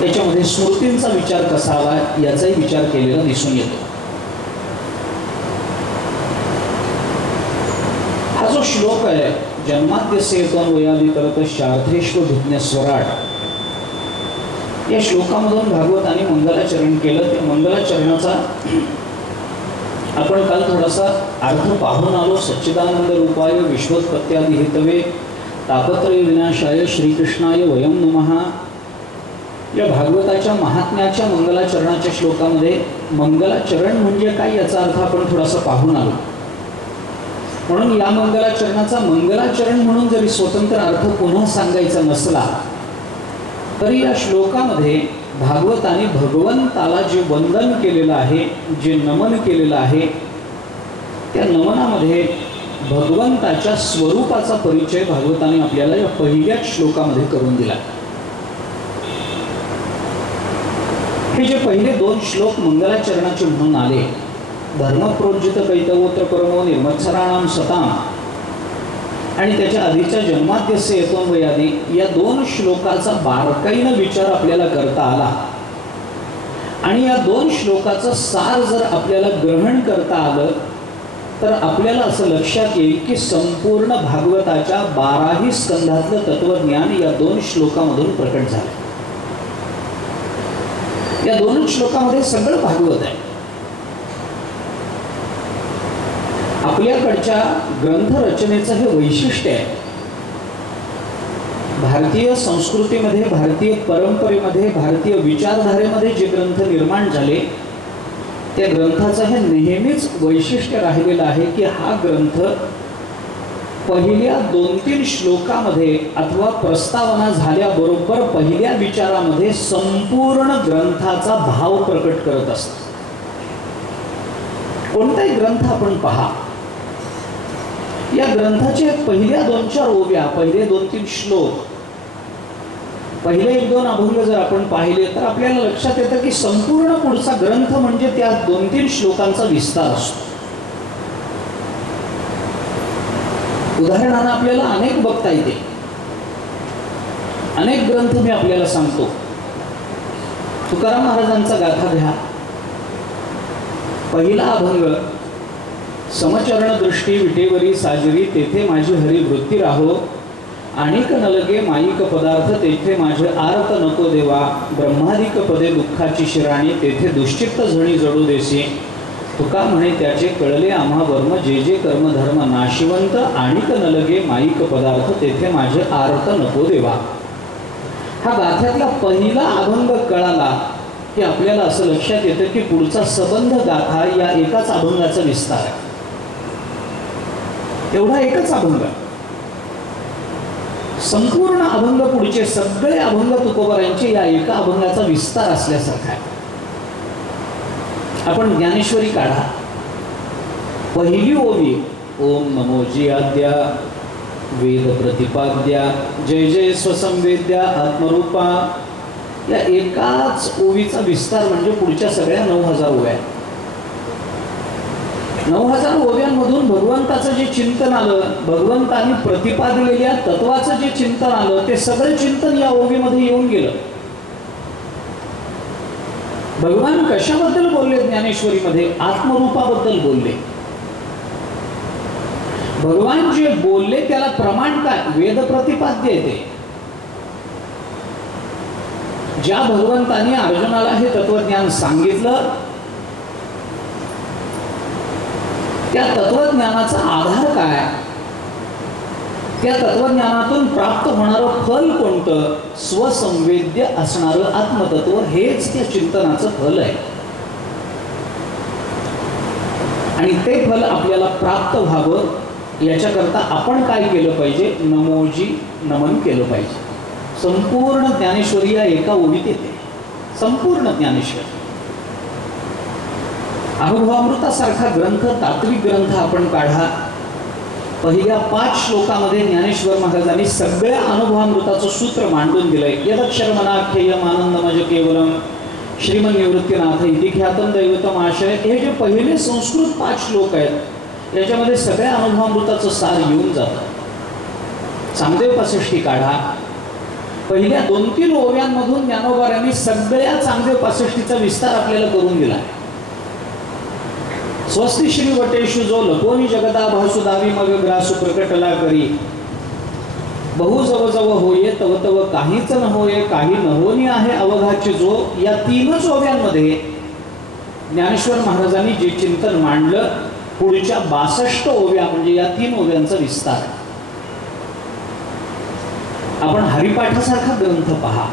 याच्यामध्ये स्मृतींचा विचार कसा आला याचाही विचार केलेला दिसून येतो। हा जो श्लोक आहे जन्माद्यस्य यतोऽन्वयादितरतश्चार्थेष्वभिज्ञस्वराट्, या श्लोकामधून भागवताने मंगलाचरण केलं। त्या मंगलाचरणाचा आपण काल थोडासा अर्थ पाहून आलो। सच्चिदानंद रूपाय विश्वोत्पत्त्यादि हेतवे तापत्रय विनाशाय श्रीकृष्णाय वयं नमः। या भागवताच्या महात्म्याच्या मंगलाचरणाच्या श्लोकामध्ये मंगलाचरण म्हणजे काय याचा अर्थ आपण थोडासा पाहून आलो। म्हणून या मंगलाचरणाचा मंगलाचरण म्हणून जरी स्वतंत्र अर्थ पुन्हा सांगायचा नसला तरी या श्लोकामध्ये भागवताने भगवंताला जे वंदन केलेलं आहे, जे नमन केलेलं आहे, त्या नमनामध्ये भगवंताच्या स्वरूपाचा परिचय भागवताने आपल्याला या पहिल्याच श्लोकामध्ये करून दिला. हे जे पहिले 2 श्लोक मंगलाचरणाचे म्हणून आले, धर्मप्रोज्जित कैतवोत्र परमो निर्मत्सराणाम सताम आणि त्याच्या आधीच्या जन्माद्यस्य यतोन्वयादी, या 2 श्लोकाचा बारकाईनं विचार आपल्याला करता आला आणि या 2 श्लोकाचं सार जर आपल्याला ग्रहण करता आलं तर आपल्याला असं लक्षात येईल की संपूर्ण भागवताच्या 12ही स्कंधातलं तत्वज्ञान या 2 श्लोकामधून प्रकट झालं. या 2 श्लोकामध्ये सगळं भागवत आहे. आपल्याकडच्या ग्रंथ रचनेचं हे वैशिष्ट्य आहे. भारतीय संस्कृतीमध्ये, भारतीय परंपरेमध्ये, भारतीय विचारधारेमध्ये जे ग्रंथ निर्माण झाले त्या ग्रंथाचं हे नेहमीच वैशिष्ट्य राहिलेलं आहे की हा ग्रंथ पहिल्या 2-3 श्लोकामध्ये अथवा प्रस्तावना झाल्याबरोबर पहिल्या विचारामध्ये संपूर्ण ग्रंथाचा भाव प्रकट करत असतो. कोणताही ग्रंथ आपण पहा, या ग्रंथाचे पहिल्या 2-4 ओव्या, पहिले 2-3 श्लोक, पहिले 1-2 अभंग जर आपण पाहिले तर आपल्याला लक्षात येतं की संपूर्ण पुढचा ग्रंथ म्हणजे त्या 2-3 श्लोकांचा विस्तार असतो. उदाहरणार्थ आपल्याला अनेक बघता येते. अनेक ग्रंथ मी आपल्याला सांगतो. तुकाराम महाराजांचा गाथा घ्या. पहिला अभंग, समचरण दृष्टी विटेवरी साजरी, तेथे माझी हरी वृत्ती राहो, अनेक नलगे माईक पदार्थ, तेथे माझे आर्त नको देवा, ब्रह्मादिक पदे दुःखाची शिराणी, तेथे दुश्चित्त झणी जडू देसी, तुका म्हणे त्याचे कळले आम्हा वर्म, जे जे कर्म धर्म नाशिवंत, अनेक नलगे माईक पदार्थ, तेथे माझे आर्त नको देवा. हा गाथ्यातला पहिला अभंग कळाला की आपल्याला असं लक्षात येतं की पुढचा सबंध गाथा या एकाच अभंगाचा विस्तार आहे. एवढा एकच अभंग, संपूर्ण अभंग, पुढचे सगळे अभंग तुकोबारांचे या एका अभंगाचा विस्तार असल्यासारखा आहे. आपण ज्ञानेश्वरी काढा. पहिली ओवी, ओम नमोजी आद्या वेद प्रतिपाद्या जय जय स्वसंवेद्या आत्मरूपा, या एकाच ओवीचा विस्तार म्हणजे पुढच्या सगळ्या 9000 ओव्या. 9000 ओव्यांमधून भगवंताचं जे चिंतन आलं, भगवंतांनी प्रतिपादिलेल्या तत्वाचं जे चिंतन आलं, ते सगळं चिंतन या ओवीमध्ये येऊन गेलं. भगवान कशाबद्दल बोलले ज्ञानेश्वरीमध्ये? आत्मरूपाबद्दल बोलले. भगवान जे बोलले त्याला प्रमाण काय? वेद प्रतिपाद्य येते. ज्या भगवंतांनी अर्जुनाला हे तत्वज्ञान सांगितलं त्या तत्वज्ञानाचा आधार काय? त्या तत्वज्ञानातून प्राप्त होणारं फल कोणतं? स्वसंवेद्य असणारं आत्मतत्व, हेच त्या चिंतनाचं फल आहे. आणि ते फल आपल्याला प्राप्त व्हावं याच्याकरता आपण काय केलं पाहिजे? नमोजी नमन केलं पाहिजे. संपूर्ण ज्ञानेश्वरी या एका ओवीत येते. संपूर्ण ज्ञानेश्वरी. अनुभवामृतासारखा ग्रंथ, तात्विक ग्रंथ आपण काढा. पहिल्या 5 श्लोकामध्ये ज्ञानेश्वर महाराजांनी सगळ्या अनुभवामृताचं सूत्र मांडून दिलंय. यदक्षरमनाख्येयम आनंदमज केवलम श्रीमन्निवृत्तीनाथ इति ख्यातम दैवतम आशय, हे जे पहिले संस्कृत 5 श्लोक आहेत याच्यामध्ये सगळ्या अनुभवामृताचं सार येऊन जातं. चांगदेव पासष्टी काढा. पहिल्या 2-3 ओव्यांमधून ज्ञानोबारांनी सगळ्या चांगदेव पासष्टीचा विस्तार आपल्याला करून दिला. स्वस्ति श्री वटेशु जो लपोनी जगदा भासुदावी मग ग्रासु प्रकटला करी, बहु जव जव होये तव तव काहीच न होये, काही न होनी आहे अवघाचे जो. या 3च ओव्यांमध्ये ज्ञानेश्वर महाराजांनी जे चिंतन मांडलं, पुढच्या 62 ओव्या म्हणजे या 3 ओव्यांचा विस्तार. आपण हरिपाठासारखा ग्रंथ पहा.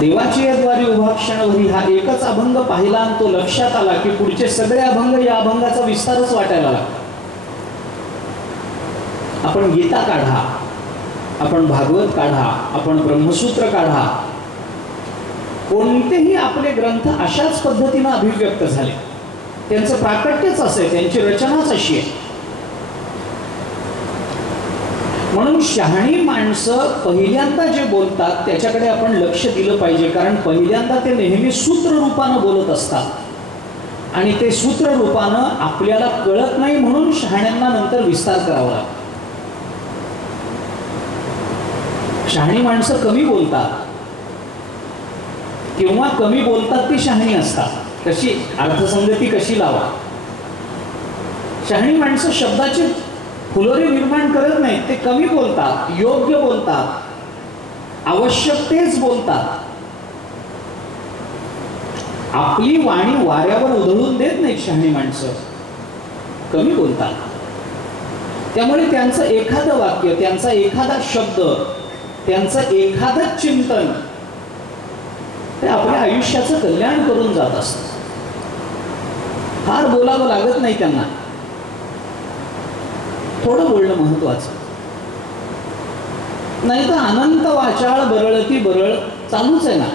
देवाची द्वारी उभा क्षणभरी हा एकच अभंग पाहिला आणि तो लक्षात आला की पुढचे सगळे अभंग या अभंगाचा विस्तारच वाटायला लागला. आपण गीता काढा, आपण भागवत काढा, आपण ब्रह्मसूत्र काढा, कोणतेही आपले ग्रंथ अशाच पद्धतीने अभिव्यक्त झाले. त्यांचं प्राकट्यच असं आहे, त्यांची रचनाच अशी आहे. म्हणून शहाणी माणसं पहिल्यांदा जे बोलतात त्याच्याकडे आपण लक्ष दिलं पाहिजे, कारण पहिल्यांदा ते नेहमी सूत्ररूपानं बोलत असतात आणि ते सूत्ररूपानं आपल्याला कळत नाही, म्हणून शहाण्यांना नंतर विस्तार करावा लागतो. शहाणी माणसं कमी बोलतात किंवा कमी बोलतात ती शहाणी असतात. कशी अर्थसंगती कशी लावा. शहाणी माणसं शब्दाची फुलोरी निर्माण करत नाहीत, ते कमी बोलतात, योग्य बोलतात, आवश्यक तेच बोलतात. आपली वाणी वाऱ्यावर उधळून देत नाहीत शहाणी माणसं, कमी बोलतात. त्यामुळे त्यांचं एखादं वाक्य, त्यांचा एखादा शब्द, त्यांचं एखादं चिंतन ते आपल्या आयुष्याचं कल्याण करून जात असतं. फार बोलावं लागत नाही त्यांना, थोडं बोलणं महत्वाचं. नाही तर अनंत वाचाळ बरळती बरळ चालूच आहे ना,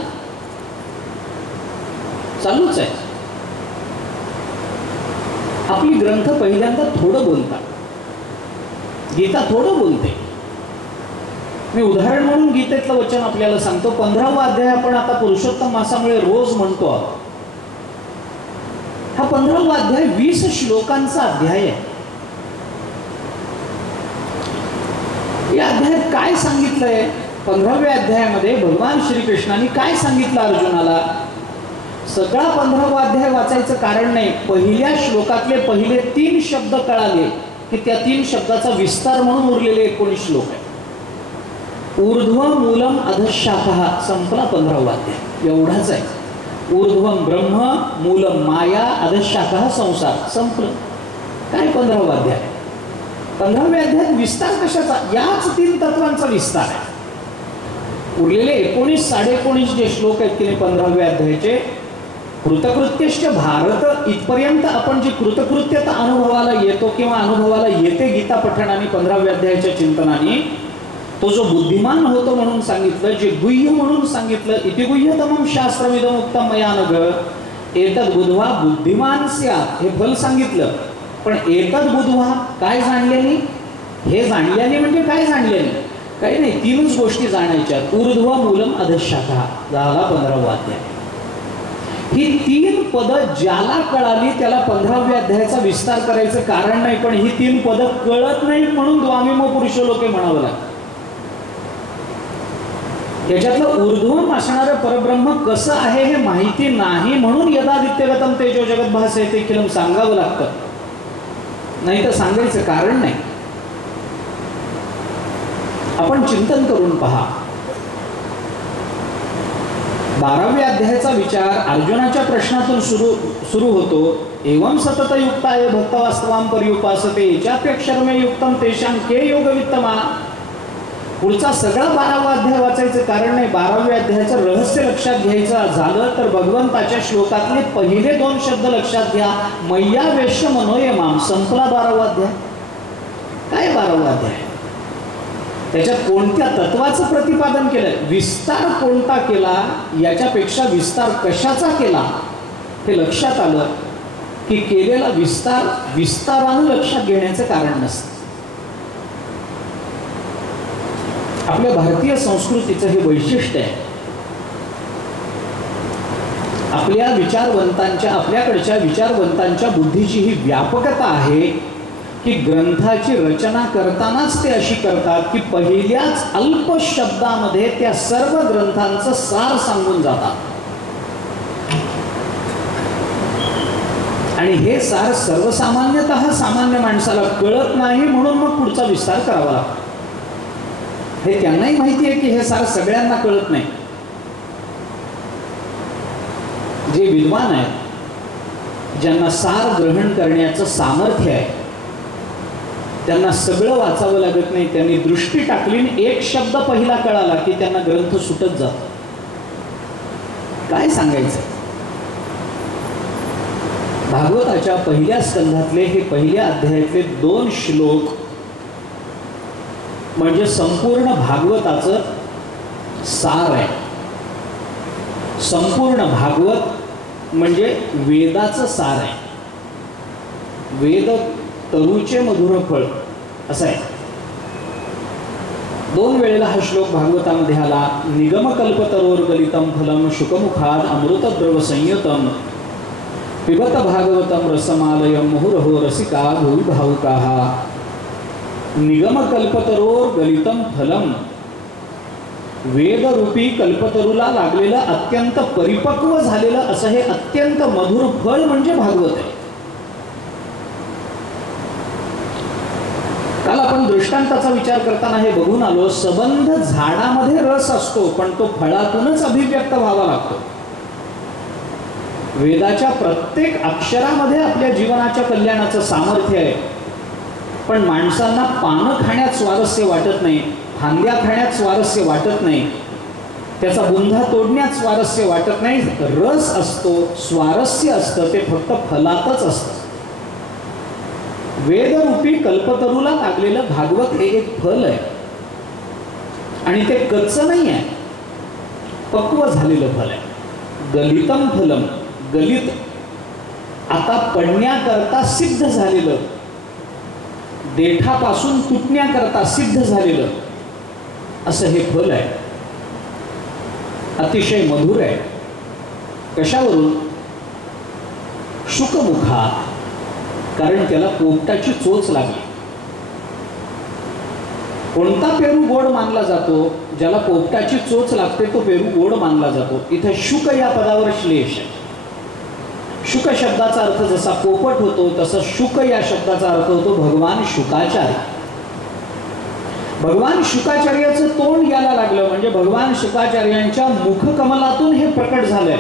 चालूच आहे. आपली ग्रंथ पहिल्यांदा थोडं बोलतात, गीता थोडं बोलते. मी उदाहरण म्हणून गीतेतलं वचन आपल्याला सांगतो. 15वा अध्याय आपण आता पुरुषोत्तम मासामुळे रोज म्हणतो. हा 15वा अध्याय 20 श्लोकांचा अध्याय आहे. या अध्यायात काय सांगितलंय? 15व्या अध्यायामध्ये भगवान श्रीकृष्णाने काय सांगितलं अर्जुनाला? सगळा 15वा अध्याय वाचायचं कारण नाही. पहिल्या श्लोकातले पहिले 3 शब्द कळाले की त्या 3 शब्दाचा विस्तार म्हणून उरलेले 19 श्लोक आहे. ऊर्ध्व मूलम अधशाखा संपला 15वा अध्याय, एवढाच आहे. ऊर्ध्वम ब्रह्म, मूलम माया, अधशाखा संसार, संपलं. काय 15वा अध्याय? 15व्या अध्यायात विस्तार कशाचा? याच 3 तत्वांचा विस्तार आहे. उरलेले 19 19.5 जे श्लोक आहेत की 15व्या अध्यायाचे, कृतकृत्यश्च भारत इथपर्यंत आपण जी कृतकृत्यता अनुभवाला येतो किंवा अनुभवाला येते गीता पठणाने 15व्या अध्यायाच्या चिंतनाने, तो जो बुद्धिमान होतो म्हणून सांगितलं, जे गुह्य म्हणून सांगितलं, इति गुह्यतमं शास्त्रमिदं उक्तं मया नघ एतद् बुद्ध्वा बुद्धिमान स्यात्, हे फल सांगितलं. पण एतद् बुद्ध्वा काय जाणल्याने? हे जाणल्याने म्हणजे काय जाणल्याने? काही नाही, 3च गोष्टी जाणायच्या. ऊर्ध्व मूलम अधशाखा झाला 15वा अध्याय. ही 3 पद ज्याला कळाली त्याला 15व्या अध्यायाचा विस्तार करायचं कारण नाही. पण ही 3 पद कळत नाही म्हणून द्वामिम पुरुष लोके म्हणावं लागतं. याच्यातलं ऊर्ध्वम असणारं परब्रह्म कसं आहे हे माहिती नाही म्हणून यदादित्यगतम तेजो जगत भासयते खिलम सांगावं लागतं, नाही तर सांगायचं कारण नाही. आपण चिंतन करून पहा. 12व्या अध्यायाचा विचार अर्जुनाच्या प्रश्नातून सुरू होतो. एवं सतत युक्ताय भक्त वास्तवाम पर्युपासते चाप्यक्षरमे युक्तम तेषां के योगवित्तमा. पुढचा सगळा 12वा अध्याय वाचायचं कारण नाही. 12व्या अध्यायाचं रहस्य लक्षात घ्यायचं झालं तर भगवंताच्या श्लोकातले पहिले 2 शब्द लक्षात घ्या. मय्या वेश्य मनोयमाम, संपला 12वा अध्याय. काय 12वा अध्याय? त्याच्यात कोणत्या तत्वाचं प्रतिपादन केलं, विस्तार कोणता केला, याच्यापेक्षा विस्तार कशाचा केला हे लक्षात आलं की केलेला विस्तार विस्तारानं लक्षात घेण्याचं कारण नसतं. आपल्या भारतीय संस्कृतीचं हे वैशिष्ट्य आहे. आपल्या विचारवंतांच्या, आपल्याकडच्या विचारवंतांच्या बुद्धीची ही व्यापकता आहे की ग्रंथाची रचना करतानाच ते अशी करतात की पहिल्याच अल्प शब्दामध्ये त्या सर्व ग्रंथांचं सार सांगून जातात. आणि हे सार सर्वसामान्यतः सामान्य माणसाला कळत नाही म्हणून मग पुढचा विस्तार करावा लागतो. हे त्यांनाही माहिती आहे की हे सार सगळ्यांना कळत नाही. जे विद्वान आहेत, ज्यांना सार ग्रहण करण्याचं सामर्थ्य आहे, त्यांना सगळं वाचावं लागत नाही. त्यांनी दृष्टी टाकली, एक शब्द पहिला कळाला की त्यांना ग्रंथ सुटत जातो. काय सांगायचं? भागवताच्या पहिल्या स्कंधातले हे पहिल्या अध्यायातले 2 श्लोक म्हणजे संपूर्ण भागवताचं सार आहे. संपूर्ण भागवत म्हणजे वेदाचं सार आहे. वेद तरुचे मधुर फळ असं आहे. 2 वेळेला हा श्लोक भागवतामध्ये आला. निगमकल्पतरोर गलितम फलम शुकमुखाद अमृतद्रव संयुतम पिबत भागवतम रसमालयम मुहुरहो रसिका भुवि भावुकाः. निगमकल्पतरोर गलितम फलम, वेदरूपी कल्पतरूला लागलेलं अत्यंत परिपक्व झालेलं असं हे अत्यंत मधुर फळ म्हणजे भागवत आहे. काल आपण दृष्टांताचा विचार करताना हे बघून आलो. सबंध झाडामध्ये रस असतो पण तो फळातूनच अभिव्यक्त व्हावा लागतो. वेदाच्या प्रत्येक अक्षरामध्ये आपल्या जीवनाच्या कल्याणाचं सामर्थ्य आहे. पण माणसांना पानं खाण्यात स्वारस्य वाटत नाही, फांद्या खाण्यात स्वारस्य वाटत नाही, त्याचा बुंधा तोडण्यात स्वारस्य वाटत नाही. रस असतो, स्वारस्य असतं ते फक्त फलातच असतं. वेदरूपी कल्पतरूला लागलेलं भागवत हे एक फल आहे आणि ते कच्चं नाही आहे, पक्व झालेलं फल आहे. गलितम फलम, गलित आता पडण्याकरता सिद्ध झालेलं, देठापासून तुटण्याकरता सिद्ध झालेलं असं हे फल आहे. अतिशय मधुर आहे. कशावरून? शुकमुखात, कारण त्याला पोपटाची चोच लागली. कोणता पेरू गोड मानला जातो? ज्याला पोपटाची चोच लागते तो पेरू गोड मानला जातो. इथे शुक या पदावर श्लेष आहे. शुक शब्दाचा अर्थ जसा पोपट होतो तसा शुक या शब्दाचा अर्थ होतो भगवान शुकाचार्य. भगवान शुकाचार्याचं तोंड यायला लागलं म्हणजे भगवान शुकाचार्यांच्या मुखकमलातून हे प्रकट झालंय.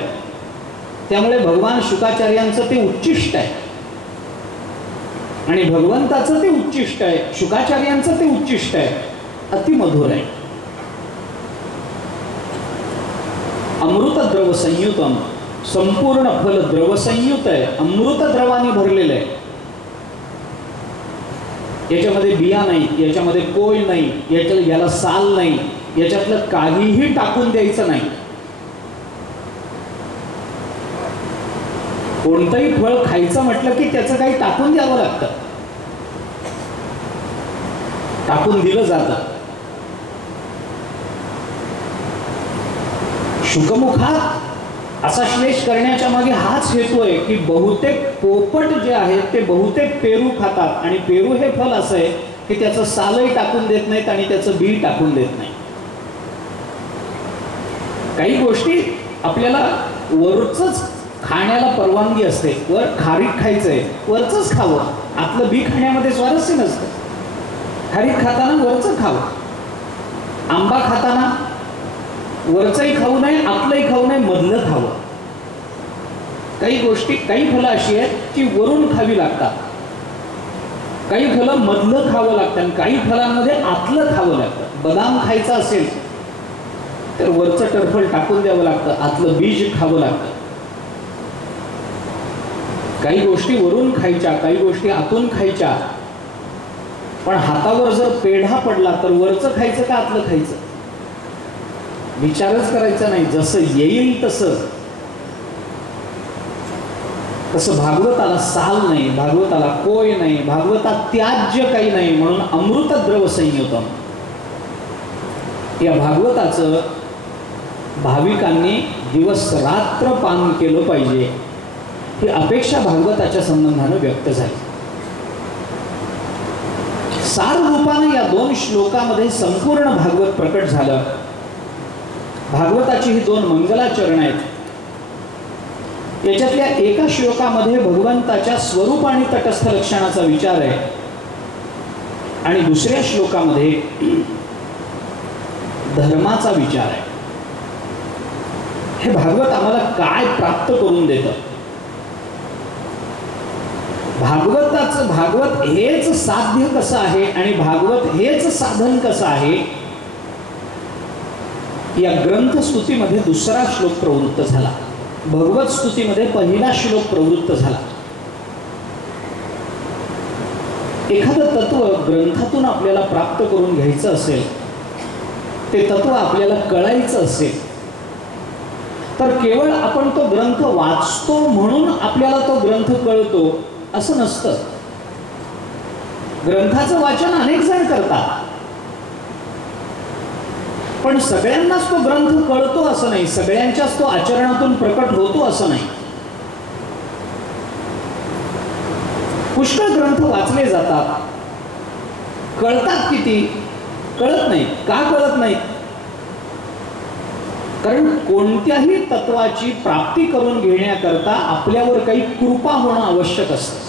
त्यामुळे भगवान शुकाचार्यांचं ते उच्चिष्ट आहे आणि भगवंताचं ते उच्चिष्ट आहे, शुकाचार्यांचं ते उच्चिष्ट आहे. अतिमधुर आहे. अमृतद्रव संयुतम, संपूर्ण फल द्रव संयुक्त आहे, अमृत द्रवाने भरलेलं आहे. याच्यामध्ये बिया नाही, याच्यामध्ये कोय नाही, याला साल नाही, याच्यातलं काहीही टाकून द्यायचं नाही. कोणतंही फळ खायचं म्हटलं की त्याचं काही टाकून द्यावं लागतं, टाकून दिलं जातं. शुकमुखात असा श्लेष करण्याच्या मागे हाच हेतू आहे की बहुतेक पोपट जे आहेत ते बहुतेक पेरू खातात आणि पेरू हे फल असं आहे की त्याचं सालही टाकून देत नाहीत आणि त्याचं बी टाकून देत नाही. काही गोष्टी आपल्याला वरचंच खाण्याला परवानगी असते. वर खारीक खायचंय, वरचंच खावं, आतलं बी खाण्यामध्ये स्वारस्य नसतं. खारीक खाताना वरचं खावं, आंबा खाताना वरचंही खाऊ नये, आतलंही खाऊ नये, मधलं खावं. काही गोष्टी, काही फलं अशी आहेत की वरून खावी लागतात, काही फलं मधलं खावं लागतं आणि काही फलांमध्ये आतलं खावं लागतं. बदाम खायचा असेल तर वरचं टरफल टाकून द्यावं लागतं, आतलं बीज खावं लागतं. काही गोष्टी वरून खायच्या, काही गोष्टी आतून खायच्या. पण हातावर जर पेढा पडला तर वरचं खायचं का आतलं खायचं? विचारच करायचा नाही, जसं येईल तसं. तसं भागवताला साल नाही, भागवताला कोय नाही, भागवतात त्याज्य काही नाही. म्हणून अमृतद्रव संयुतम या भागवताचं भाविकांनी दिवस रात्र पान केलं पाहिजे ही अपेक्षा भागवताच्या संबंधानं व्यक्त झाली. सार रूपाने या 2 श्लोकामध्ये संपूर्ण भागवत प्रकट झालं. भागवताची ही 2 मंगलाचरण आहेत. याच्यातल्या एका श्लोकामध्ये भगवंताच्या स्वरूप आणि तटस्थ लक्षणाचा विचार आहे आणि दुसऱ्या श्लोकामध्ये धर्माचा विचार आहे. हे भागवत आम्हाला काय प्राप्त करून देतं? भागवत हेच साध्य कसं आहे आणि भागवत हेच साधन कसं आहे या ग्रंथ स्तुतीमध्ये दुसरा श्लोक प्रवृत्त झाला. भगवत स्तुतीमध्ये पहिला श्लोक प्रवृत्त झाला. एखादं तत्व ग्रंथातून आपल्याला प्राप्त करून घ्यायचं असेल, ते तत्व आपल्याला कळायचं असेल तर केवळ आपण तो ग्रंथ वाचतो म्हणून आपल्याला तो ग्रंथ कळतो असं नसतं. ग्रंथाचं वाचन अनेक जण करतात, पण सगळ्यांनाच तो ग्रंथ कळतो असं नाही, सगळ्यांच्याच तो आचरणातून प्रकट होतो असं नाही. पुष्कळ ग्रंथ वाचले जातात, कळतात किती? कळत नाही. का कळत नाही? कारण कोणत्याही तत्वाची प्राप्ती करून घेण्याकरता आपल्यावर काही कृपा होणं आवश्यक असतं.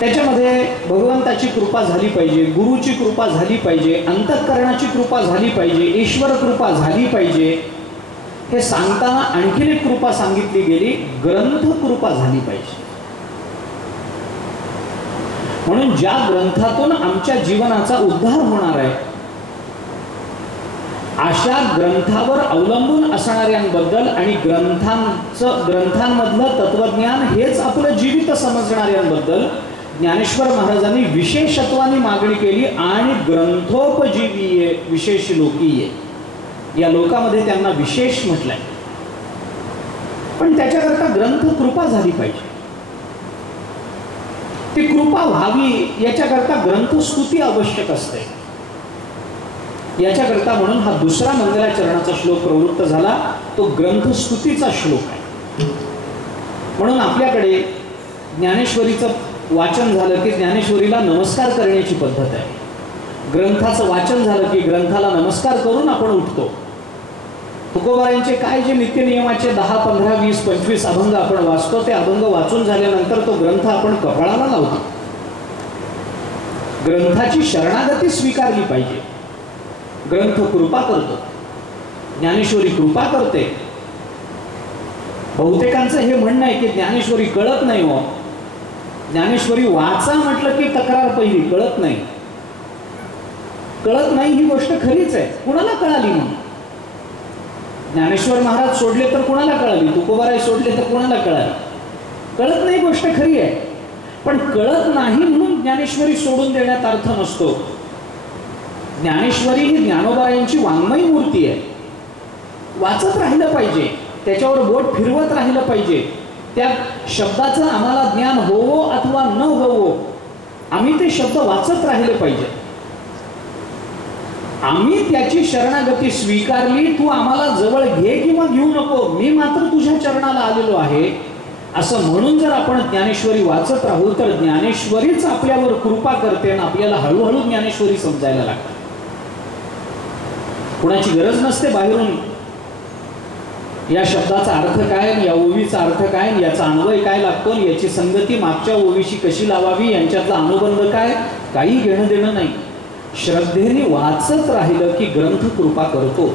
त्याच्यामध्ये भगवंताची कृपा झाली पाहिजे, गुरुची कृपा झाली पाहिजे, अंतःकरणाची कृपा झाली पाहिजे, ईश्वर कृपा झाली पाहिजे. हे सांगताना आणखीन एक कृपा सांगितली गेली, ग्रंथ कृपा झाली पाहिजे. म्हणून ज्या ग्रंथातून आमच्या जीवनाचा उद्धार होणार आहे अशा ग्रंथावर अवलंबून असणाऱ्यांबद्दल आणि ग्रंथांमधलं तत्वज्ञान हेच आपलं जीवित समजणाऱ्यांबद्दल ज्ञानेश्वर महाराजांनी विशेषत्वाने मागणी केली. आणि ग्रंथोपजीवीये विशेष लोकीये, या लोकामध्ये त्यांना विशेष म्हटलंय. पण त्याच्याकरता ग्रंथ कृपा झाली पाहिजे. ती कृपा व्हावी याच्याकरता ग्रंथस्तुती आवश्यक असते. याच्याकरता म्हणून हा दुसरा मंगलाचरणाचा श्लोक प्रवृत्त झाला, तो ग्रंथस्तुतीचा श्लोक आहे. म्हणून आपल्याकडे ज्ञानेश्वरीचं वाचन झालं की ज्ञानेश्वरीला नमस्कार करण्याची पद्धत आहे. ग्रंथाचं वाचन झालं की ग्रंथाला नमस्कार करून आपण उठतो. तुकोबारायांचे काय जे नित्यनियमाचे 10, 15, 20, 25 अभंग आपण वाचतो, ते अभंग वाचून झाल्यानंतर तो ग्रंथ आपण कपाळाला लावतो. ग्रंथाची शरणागती स्वीकारली पाहिजे. ग्रंथ कृपा करतो, ज्ञानेश्वरी कृपा करते. बहुतेकांचं हे म्हणणं आहे की ज्ञानेश्वरी कळत नाही. हो, ज्ञानेश्वरी वाचा म्हटलं की तक्रार पहिली, कळत नाही. कळत नाही ही गोष्ट खरीच आहे. कुणाला कळाली? मग ज्ञानेश्वर महाराज सोडले तर कुणाला कळाली? तुकोबाराय सोडले तर कुणाला कळाली? कळत नाही गोष्ट खरी आहे, पण कळत नाही म्हणून ज्ञानेश्वरी सोडून देण्यात अर्थ नसतो. ज्ञानेश्वरी ही ज्ञानोबारायांची वाङ्मयी मूर्ती आहे. वाचत राहिलं पाहिजे, त्याच्यावर बोट फिरवत राहिलं पाहिजे. त्या शब्दाचं आम्हाला ज्ञान होवो अथवा न होवो, आम्ही ते शब्द वाचत राहिले पाहिजे. आम्ही त्याची शरणागती स्वीकारली, तू आम्हाला जवळ घे किंवा घेऊ नको, मी मात्र तुझ्या चरणाला आलेलो आहे असं म्हणून जर आपण ज्ञानेश्वरी वाचत राहू तर ज्ञानेश्वरीच आपल्यावर कृपा करते आणि आपल्याला हळूहळू ज्ञानेश्वरी समजायला लागते. कुणाची गरज नसते बाहेरून या शब्दाचा अर्थ काय, या ओवीचा अर्थ काय, याचा अन्वय काय लागतो, याची संगती मागच्या ओवीशी कशी लावावी, यांच्यातला अनुबंध काय, काही घेणं देणं नाही. श्रद्धेने वाचत राहिलं की ग्रंथ कृपा करतो.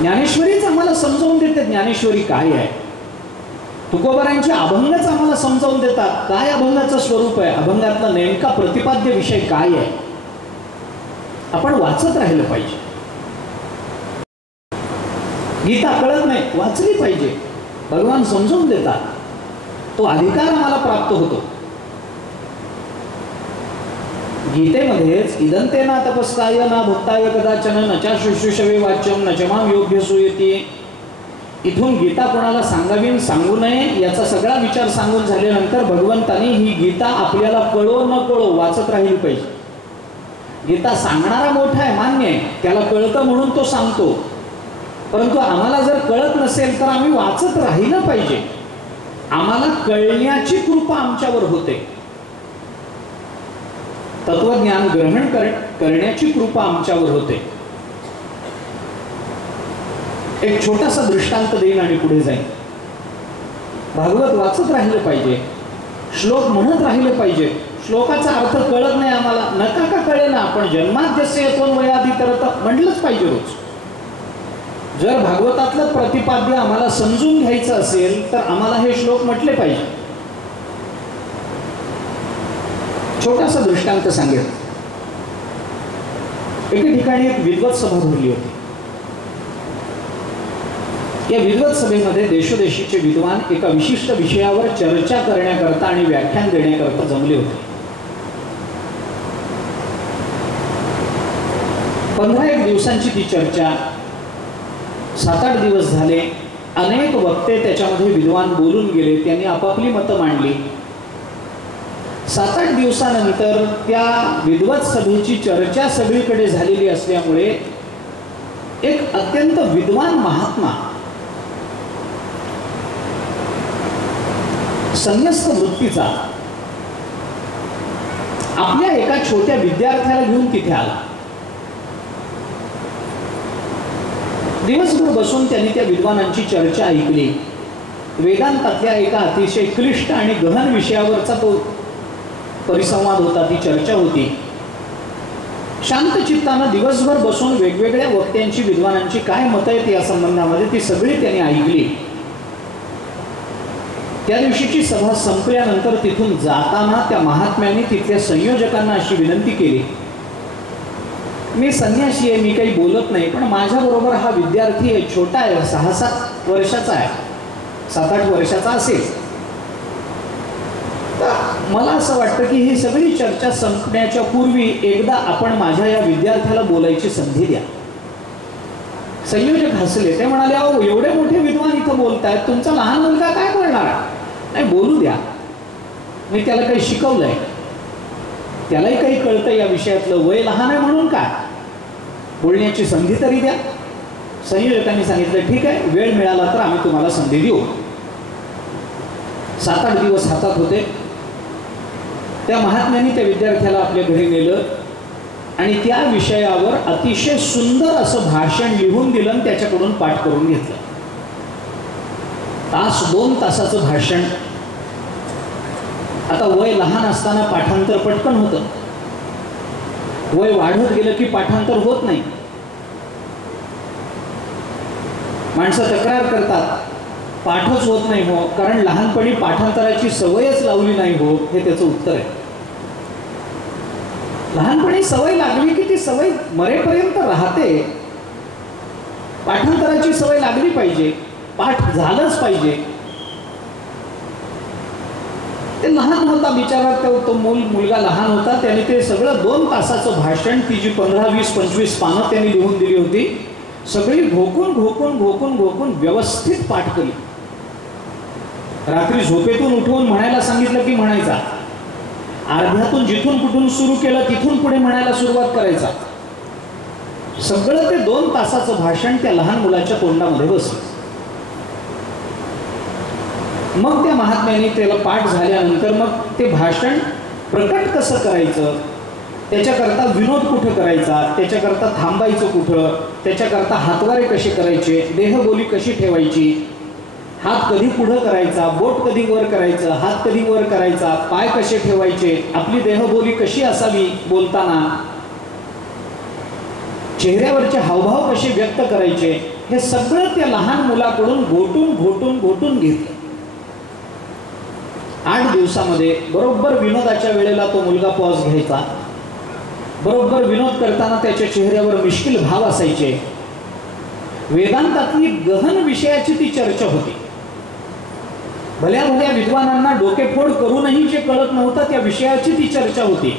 ज्ञानेश्वरीच आम्हाला समजावून देते ज्ञानेश्वरी काय आहे. तुकोबारायांचे अभंगच आम्हाला समजावून देतात काय अभंगाचं स्वरूप आहे, अभंगातला नेमका प्रतिपाद्य विषय काय आहे. आपण वाचत राहिलं पाहिजे. गीता कळत नाही, वाचली पाहिजे. भगवान समजावून देतात, तो अधिकार आम्हाला प्राप्त होतो. गीतेमध्येच इदंते ना तपस्काय ना भक्ताय कदाचन न चा शुश्रूषवे वाच्यम न च मां योग्य सूयते. इथून गीता कोणाला सांगावी सांगू नये याचा सगळा विचार सांगून झाल्यानंतर भगवंतांनी ही गीता आपल्याला कळो न कळो वाचत राहिली पाहिजे. गीता सांगणारा मोठा आहे, मान्य आहे, त्याला कळतं म्हणून तो सांगतो. परंतु आम्हाला जर कळत नसेल तर आम्ही वाचत राहिलं पाहिजे. आम्हाला कळण्याची कृपा आमच्यावर होते. तत्वज्ञान ग्रहण करण्याची कृपा आमच्यावर होते. एक छोटासा दृष्टांत देईन आणि पुढे जाईन. भागवत वाचत राहिलं पाहिजे, श्लोक म्हणत राहिले पाहिजे. श्लोकाचा अर्थ कळत नाही आम्हाला, नका का कळे ना, आपण जन्माद्यस्य यतोन वयाधी करत म्हटलंच पाहिजे रोज. जर भागवतातलं प्रतिपाद्य आम्हाला समजून घ्यायचं असेल तर आम्हाला हे श्लोक म्हटले पाहिजे. छोटासा दृष्टांत सांगेल. एके ठिकाणी एक विद्वत सभा भरली होती. या विद्वत सभेमध्ये देशोदेशीचे विद्वान एका विशिष्ट विषयावर चर्चा करण्याकरता आणि व्याख्यान देण्याकरता जमले होते. 15 दिवसांची ती चर्चा. 7-8 दिवस झाले. अनेक वक्ते त्याच्यामध्ये विद्वान बोलून गेले, त्यांनी आपापली मतं मांडली. 7-8 दिवसानंतर त्या विद्वत सभेची चर्चा सगळीकडे झालेली असल्यामुळे एक अत्यंत विद्वान महात्मा, संन्यस्त वृत्तीचा, आपल्या एका छोट्या विद्यार्थ्याला घेऊन तिथे आला. दिवसभर बसून त्यांनी त्या विद्वानांची चर्चा ऐकली. वेदांतातल्या एका अतिशय क्लिष्ट आणि गहन विषयावरचा तो परिसंवाद होता, ती चर्चा होती. शांत चित्तानं दिवसभर बसून वेगवेगळ्या वक्त्यांची, विद्वानांची काय मतं आहेत या संबंधामध्ये ती सगळी त्यांनी ऐकली. त्या दिवशीची सभा संपल्यानंतर तिथून जाताना त्या महात्म्याने तिथल्या संयोजकांना अशी विनंती केली, मी संन्यासी आहे, मी काही बोलत नाही, पण माझ्याबरोबर हा विद्यार्थी आहे, छोटा आहे, 6-7 वर्षाचा आहे, 7-8 वर्षाचा असेल. मला असं वाटतं की ही सगळी चर्चा संपण्याच्या पूर्वी एकदा आपण माझ्या या विद्यार्थ्याला बोलायची संधी द्या. संयोजक हसले. ते म्हणाले, अहो एवढे मोठे विद्वान इथं बोलतायत, तुमचा लहान मुलगा काय बोलणार? नाही, बोलू द्या, मी त्याला काही शिकवलंय, त्यालाही काही कळतं या विषयातलं, वय लहान आहे म्हणून काय, बोलण्याची संधी तरी द्या. संयोजकांनी सांगितलं, ठीक आहे, वेळ मिळाला तर आम्ही तुम्हाला संधी देऊ. 7-8 दिवस हातात होते. त्या महात्म्याने त्या विद्यार्थ्याला आपल्या घरी नेलं आणि त्या विषयावर अतिशय सुंदर असं भाषण लिहून दिलं आणि त्याच्याकडून पाठ करून घेतलं. 1-2 तासाचं भाषण. आता वय लहान असताना पाठांतर पटकन होतं, वय वाढत गेलं की पाठांतर होत नाही. माणसं तक्रार करतात, पाठच होत नाही हो, कारण लहानपणी पाठांतराची सवयच लावली नाही हो, हे त्याचं उत्तर आहे. लहानपणी सवय लागली की ती सवय मरेपर्यंत राहते. पाठांतराची सवय लागली पाहिजे, पाठ झालंच पाहिजे. ते लहान होता बिचारा, तो मुलगा लहान होता, त्याने ते सगळं 2 तासाचं भाषण, ती जी 15-20-25 पानं त्यांनी लिहून दिली होती, सगळी घोकून घोकून घोकून घोकून व्यवस्थित पाठ केली. रात्री झोपेतून उठवून म्हणायला सांगितलं की म्हणायचा, अर्ध्यातून जिथून कुठून सुरू केलं तिथून पुढे म्हणायला सुरुवात करायचा. सगळं ते 2 तासाचं भाषण त्या लहान मुलाच्या तोंडामध्ये बसलं. मग त्या महात्म्याने त्याला पाठ झाल्यानंतर मग ते भाषण प्रकट कसं करायचं, त्याच्याकरता विनोद कुठं करायचा, त्याच्याकरता थांबायचं कुठं, त्याच्याकरता हातवारे कसे करायचे, देहबोली कशी ठेवायची, हात कधी पुढं करायचा, बोट कधी वर करायचं, हात कधी वर करायचा, पाय कसे ठेवायचे, आपली देहबोली कशी असावी बोलताना, चेहऱ्यावरचे हावभाव कसे व्यक्त करायचे, हे सगळं त्या लहान मुलाकडून घोटून घोटून घोटून घेतलं. 8 दिवसामध्ये बरोबर विनोदाच्या वेळेला तो मुलगा पॉज घ्यायचा. बरोबर विनोद करताना त्याच्या चेहऱ्यावर मिश्किल भाव असायचे. वेदांतातली गहन विषयाची ती चर्चा होती. भल्या भल्या विद्वानांना डोकेफोड करूनही जे कळत नव्हतं त्या विषयाची ती चर्चा होती.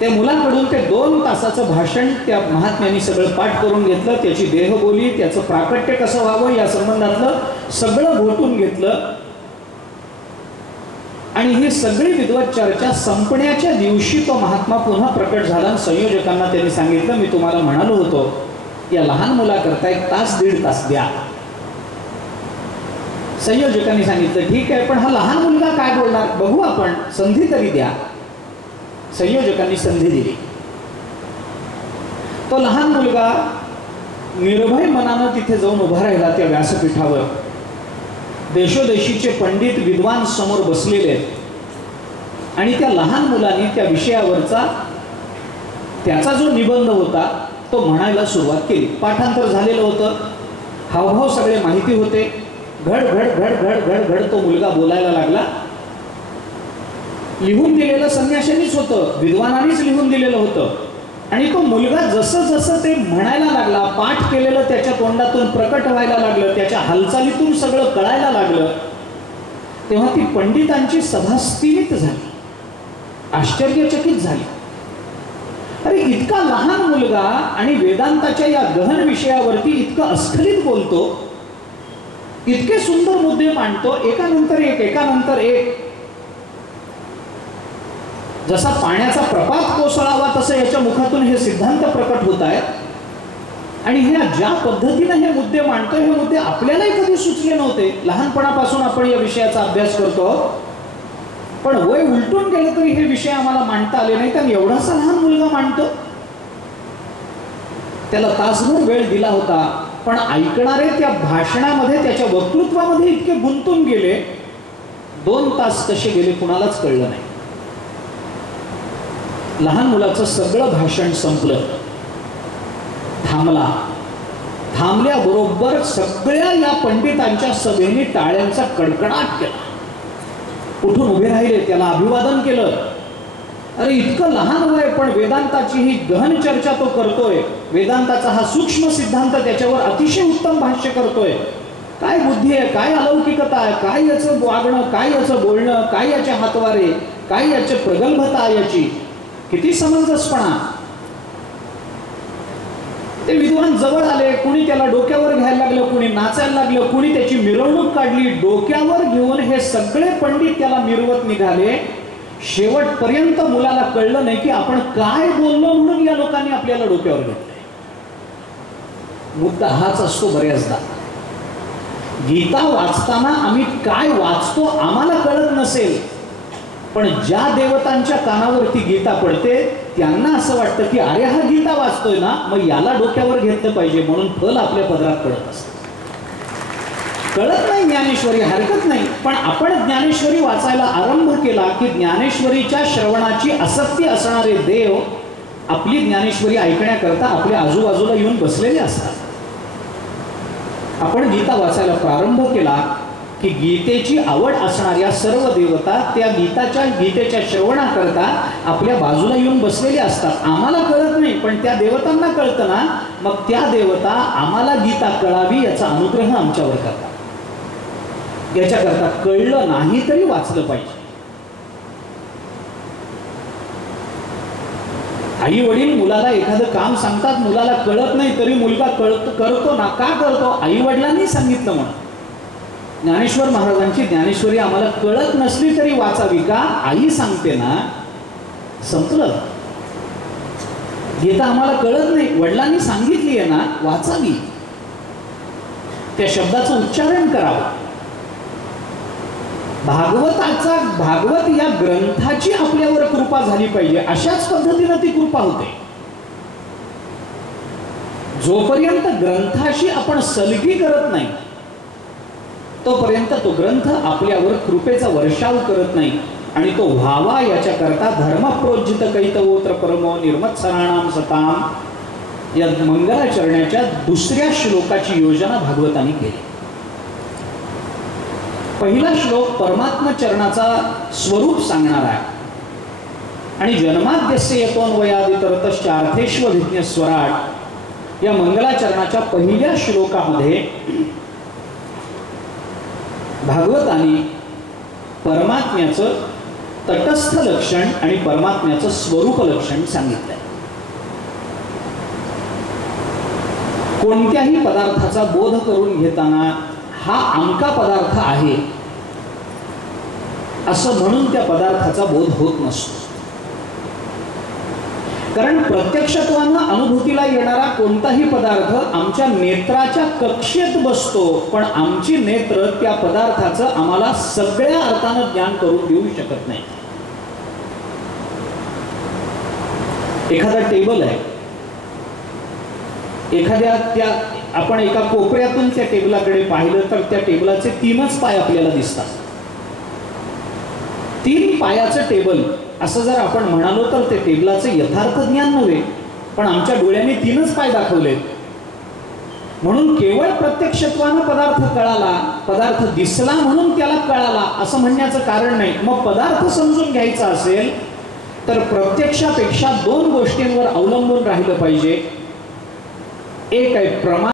त्या मुलाकडून ते 2 तासाचं भाषण त्या महात्म्यांनी सगळं पाठ करून घेतलं. त्याची देहबोली, त्याचं प्राकट्य कसं व्हावं या संबंधातलं सगळं घोटून घेतलं. आणि ही सगळी विद्वत चर्चा संपण्याच्या दिवशी तो महात्मा पुन्हा प्रकट झाला. संयोजकांना त्यांनी सांगितलं, मी तुम्हाला म्हणालो होतो या लहान मुलाकरता 1 तास 1.5 तास द्या. संयोजकांनी सांगितलं, ठीक आहे, पण हा लहान मुलगा काय बोलणार बघू आपण, संधी तरी द्या. संयोजकांनी संधी दिली. तो लहान मुलगा निर्भय मनानं तिथे जाऊन उभा राहिला त्या व्यासपीठावर. देशोदेशीचे पंडित विद्वान समोर बसलेले आहेत आणि त्या लहान मुलाने त्या विषयावरचा त्याचा जो निबंध होता तो म्हणायला सुरुवात केली. पाठांतर झालेलं होतं, हावभाव सगळे माहिती होते. घड घड घड घड घड घड तो मुलगा बोलायला लागला. लिहून दिलेलं संन्याशांनीच होतं, विद्वानांनीच लिहून दिलेलं होतं. आणि तो मुलगा जसं जसं ते म्हणायला लागला, पाठ केलेलं त्याच्या तोंडातून प्रकट व्हायला लागलं, त्याच्या हालचालीतून सगळं कळायला लागलं, तेव्हा ती पंडितांची सभा स्थिमित झाली, आश्चर्यचकित झाली. अरे इतका लहान मुलगा आणि वेदांताच्या या गहन विषयावरती इतकं अस्खलित बोलतो, इतके सुंदर मुद्दे मांडतो, एकानंतर एक. जसा पाण्याचा प्रपात कोसळावा तसं याच्या मुखातून हे सिद्धांत प्रकट होत आहेत. आणि ह्या ज्या पद्धतीने हे मुद्दे मांडतो, हे मुद्दे आपल्यालाही कधी सुचले नव्हते. लहानपणापासून आपण या विषयाचा अभ्यास करतो, पण वय उलटून गेलं तरी हे विषय आम्हाला मांडता आले नाही. कारण एवढासा लहान मुलगा मांडतो, त्याला तासभर वेळ दिला होता, पण ऐकणारे त्या भाषणामध्ये, त्याच्या वक्तृत्वामध्ये इतके गुंतून गेले, 2 तास कसे गेले कुणालाच कळलं नाही. लहान मुलाचं सगळं भाषण संपलं, थांबल्याबरोबर सगळ्या या पंडितांच्या सभेने टाळ्यांचा कडकडाट केला. उठून उभे राहिले, त्याला अभिवादन केलं. अरे इतकं लहान वय, पण वेदांताची ही गहन चर्चा तो करतोय, वेदांताचा हा सूक्ष्म सिद्धांत त्याच्यावर अतिशय उत्तम भाष्य करतोय. काय बुद्धी आहे, काय अलौकिकता आहे, काय याचं वागणं, काय याचं बोलणं, काय याचे हातवारे, काय याची प्रगल्भता, याची किती समंजसपणा. ते विद्वान जवळ आले, कुणी त्याला डोक्यावर घ्यायला लागलं, कुणी नाचायला लागलं, कुणी त्याची मिरवणूक काढली. डोक्यावर घेऊन हे सगळे पंडित त्याला मिरवत निघाले. शेवटपर्यंत मुलाला कळलं नाही की आपण काय बोललो, म्हणून या लोकांनी आपल्याला डोक्यावर घेतलंय. मुद्दा हाच असतो बऱ्याचदा. गीता वाचताना आम्ही काय वाचतो आम्हाला कळत नसेल, पण ज्या देवतांच्या कानावरती गीता पडते त्यांना असं वाटतं की अरे हा गीता वाचतोय ना, मग याला डोक्यावर घेतलं पाहिजे, म्हणून फल आपल्या पदरात पडत असतं. कळत नाही ज्ञानेश्वरी, हरकत नाही, पण आपण ज्ञानेश्वरी वाचायला आरंभ केला की ज्ञानेश्वरीच्या श्रवणाची आसक्ती असणारे देव आपली ज्ञानेश्वरी ऐकण्याकरता आपल्या आजूबाजूला येऊन बसलेले असतात. आपण गीता वाचायला प्रारंभ केला की गीतेची आवड असणाऱ्या सर्व देवता त्या गीतेच्या श्रवणाकरता आपल्या बाजूला येऊन बसलेले असतात. आम्हाला कळत नाही, पण त्या देवतांना कळतं ना, मग त्या देवता आम्हाला गीता कळावी याचा अनुग्रह आमच्यावर करतात. याच्याकरता कळलं नाही तरी वाचलं पाहिजे. आई वडील मुलाला एखादं काम सांगतात, मुलाला कळत नाही तरी मुलगा करतो ना. का करतो? आई वडिलांनी सांगितलं म्हणून. ज्ञानेश्वर महाराजांची ज्ञानेश्वरी आम्हाला कळत नसली तरी वाचावी का? आई सांगते ना, संपलं. गीता आम्हाला कळत नाही, वडिलांनी सांगितली आहे ना, वाचावी. त्या शब्दाचं उच्चारण करावं. भागवत या ग्रंथाची आपल्यावर कृपा झाली पाहिजे, अशाच पद्धतीने ती कृपा होते. जोपर्यंत ग्रंथाशी आपण सलगी करत नाही तोपर्यंत तो ग्रंथ आपल्यावर कृपेचा वर्षाव करत नाही. आणि तो व्हावा याच्याकरता धर्मप्रोज्जित कैतवोत्र परमो निर्मत्सराणाम सताम या मंगलाचरणाच्या 2ऱ्या श्लोकाची योजना भागवतांनी केली. पहिला श्लोक परमात्मा चरणाचा स्वरूप सांगणार आहे आणि जन्माद्यस्य यतोन्वयादितरतश्चार्थेष्वभिज्ञ स्वराट या मंगलाचरणाच्या पहिल्या श्लोकामध्ये भागवतांनी परमात्म्याचं तटस्थ लक्षण आणि परमात्म्याचं स्वरूप लक्षण सांगितलंय. कोणत्याही पदार्थाचा बोध करून घेताना हा अमका पदार्थ आहे असं म्हणून त्या पदार्थाचा बोध होत नसतो. कारण प्रत्यक्षत्वानं अनुभूतीला येणारा कोणताही पदार्थ आमच्या नेत्राच्या कक्षेत बसतो, पण आमची नेत्र त्या पदार्थाचं आम्हाला सगळ्या अर्थानं ज्ञान करून देऊ शकत नाही. एखादा टेबल आहे, आपण एका कोपऱ्यातून त्या टेबलाकडे पाहिलं तर त्या टेबलाचे 3च पाय आपल्याला दिसतात. 3 पायाचं टेबल असं जर आपण म्हणालो तर ते टेबलाचं यथार्थ ज्ञान नव्हे, पण आमच्या डोळ्यांनी 3च पाय दाखवलेत. म्हणून केवळ प्रत्यक्षत्वानं पदार्थ कळाला, पदार्थ दिसला म्हणून त्याला कळाला असं म्हणण्याचं कारण नाही. मग पदार्थ समजून घ्यायचा असेल तर प्रत्यक्षापेक्षा 2 गोष्टींवर अवलंबून राहिलं पाहिजे. एक आहे प्रमाण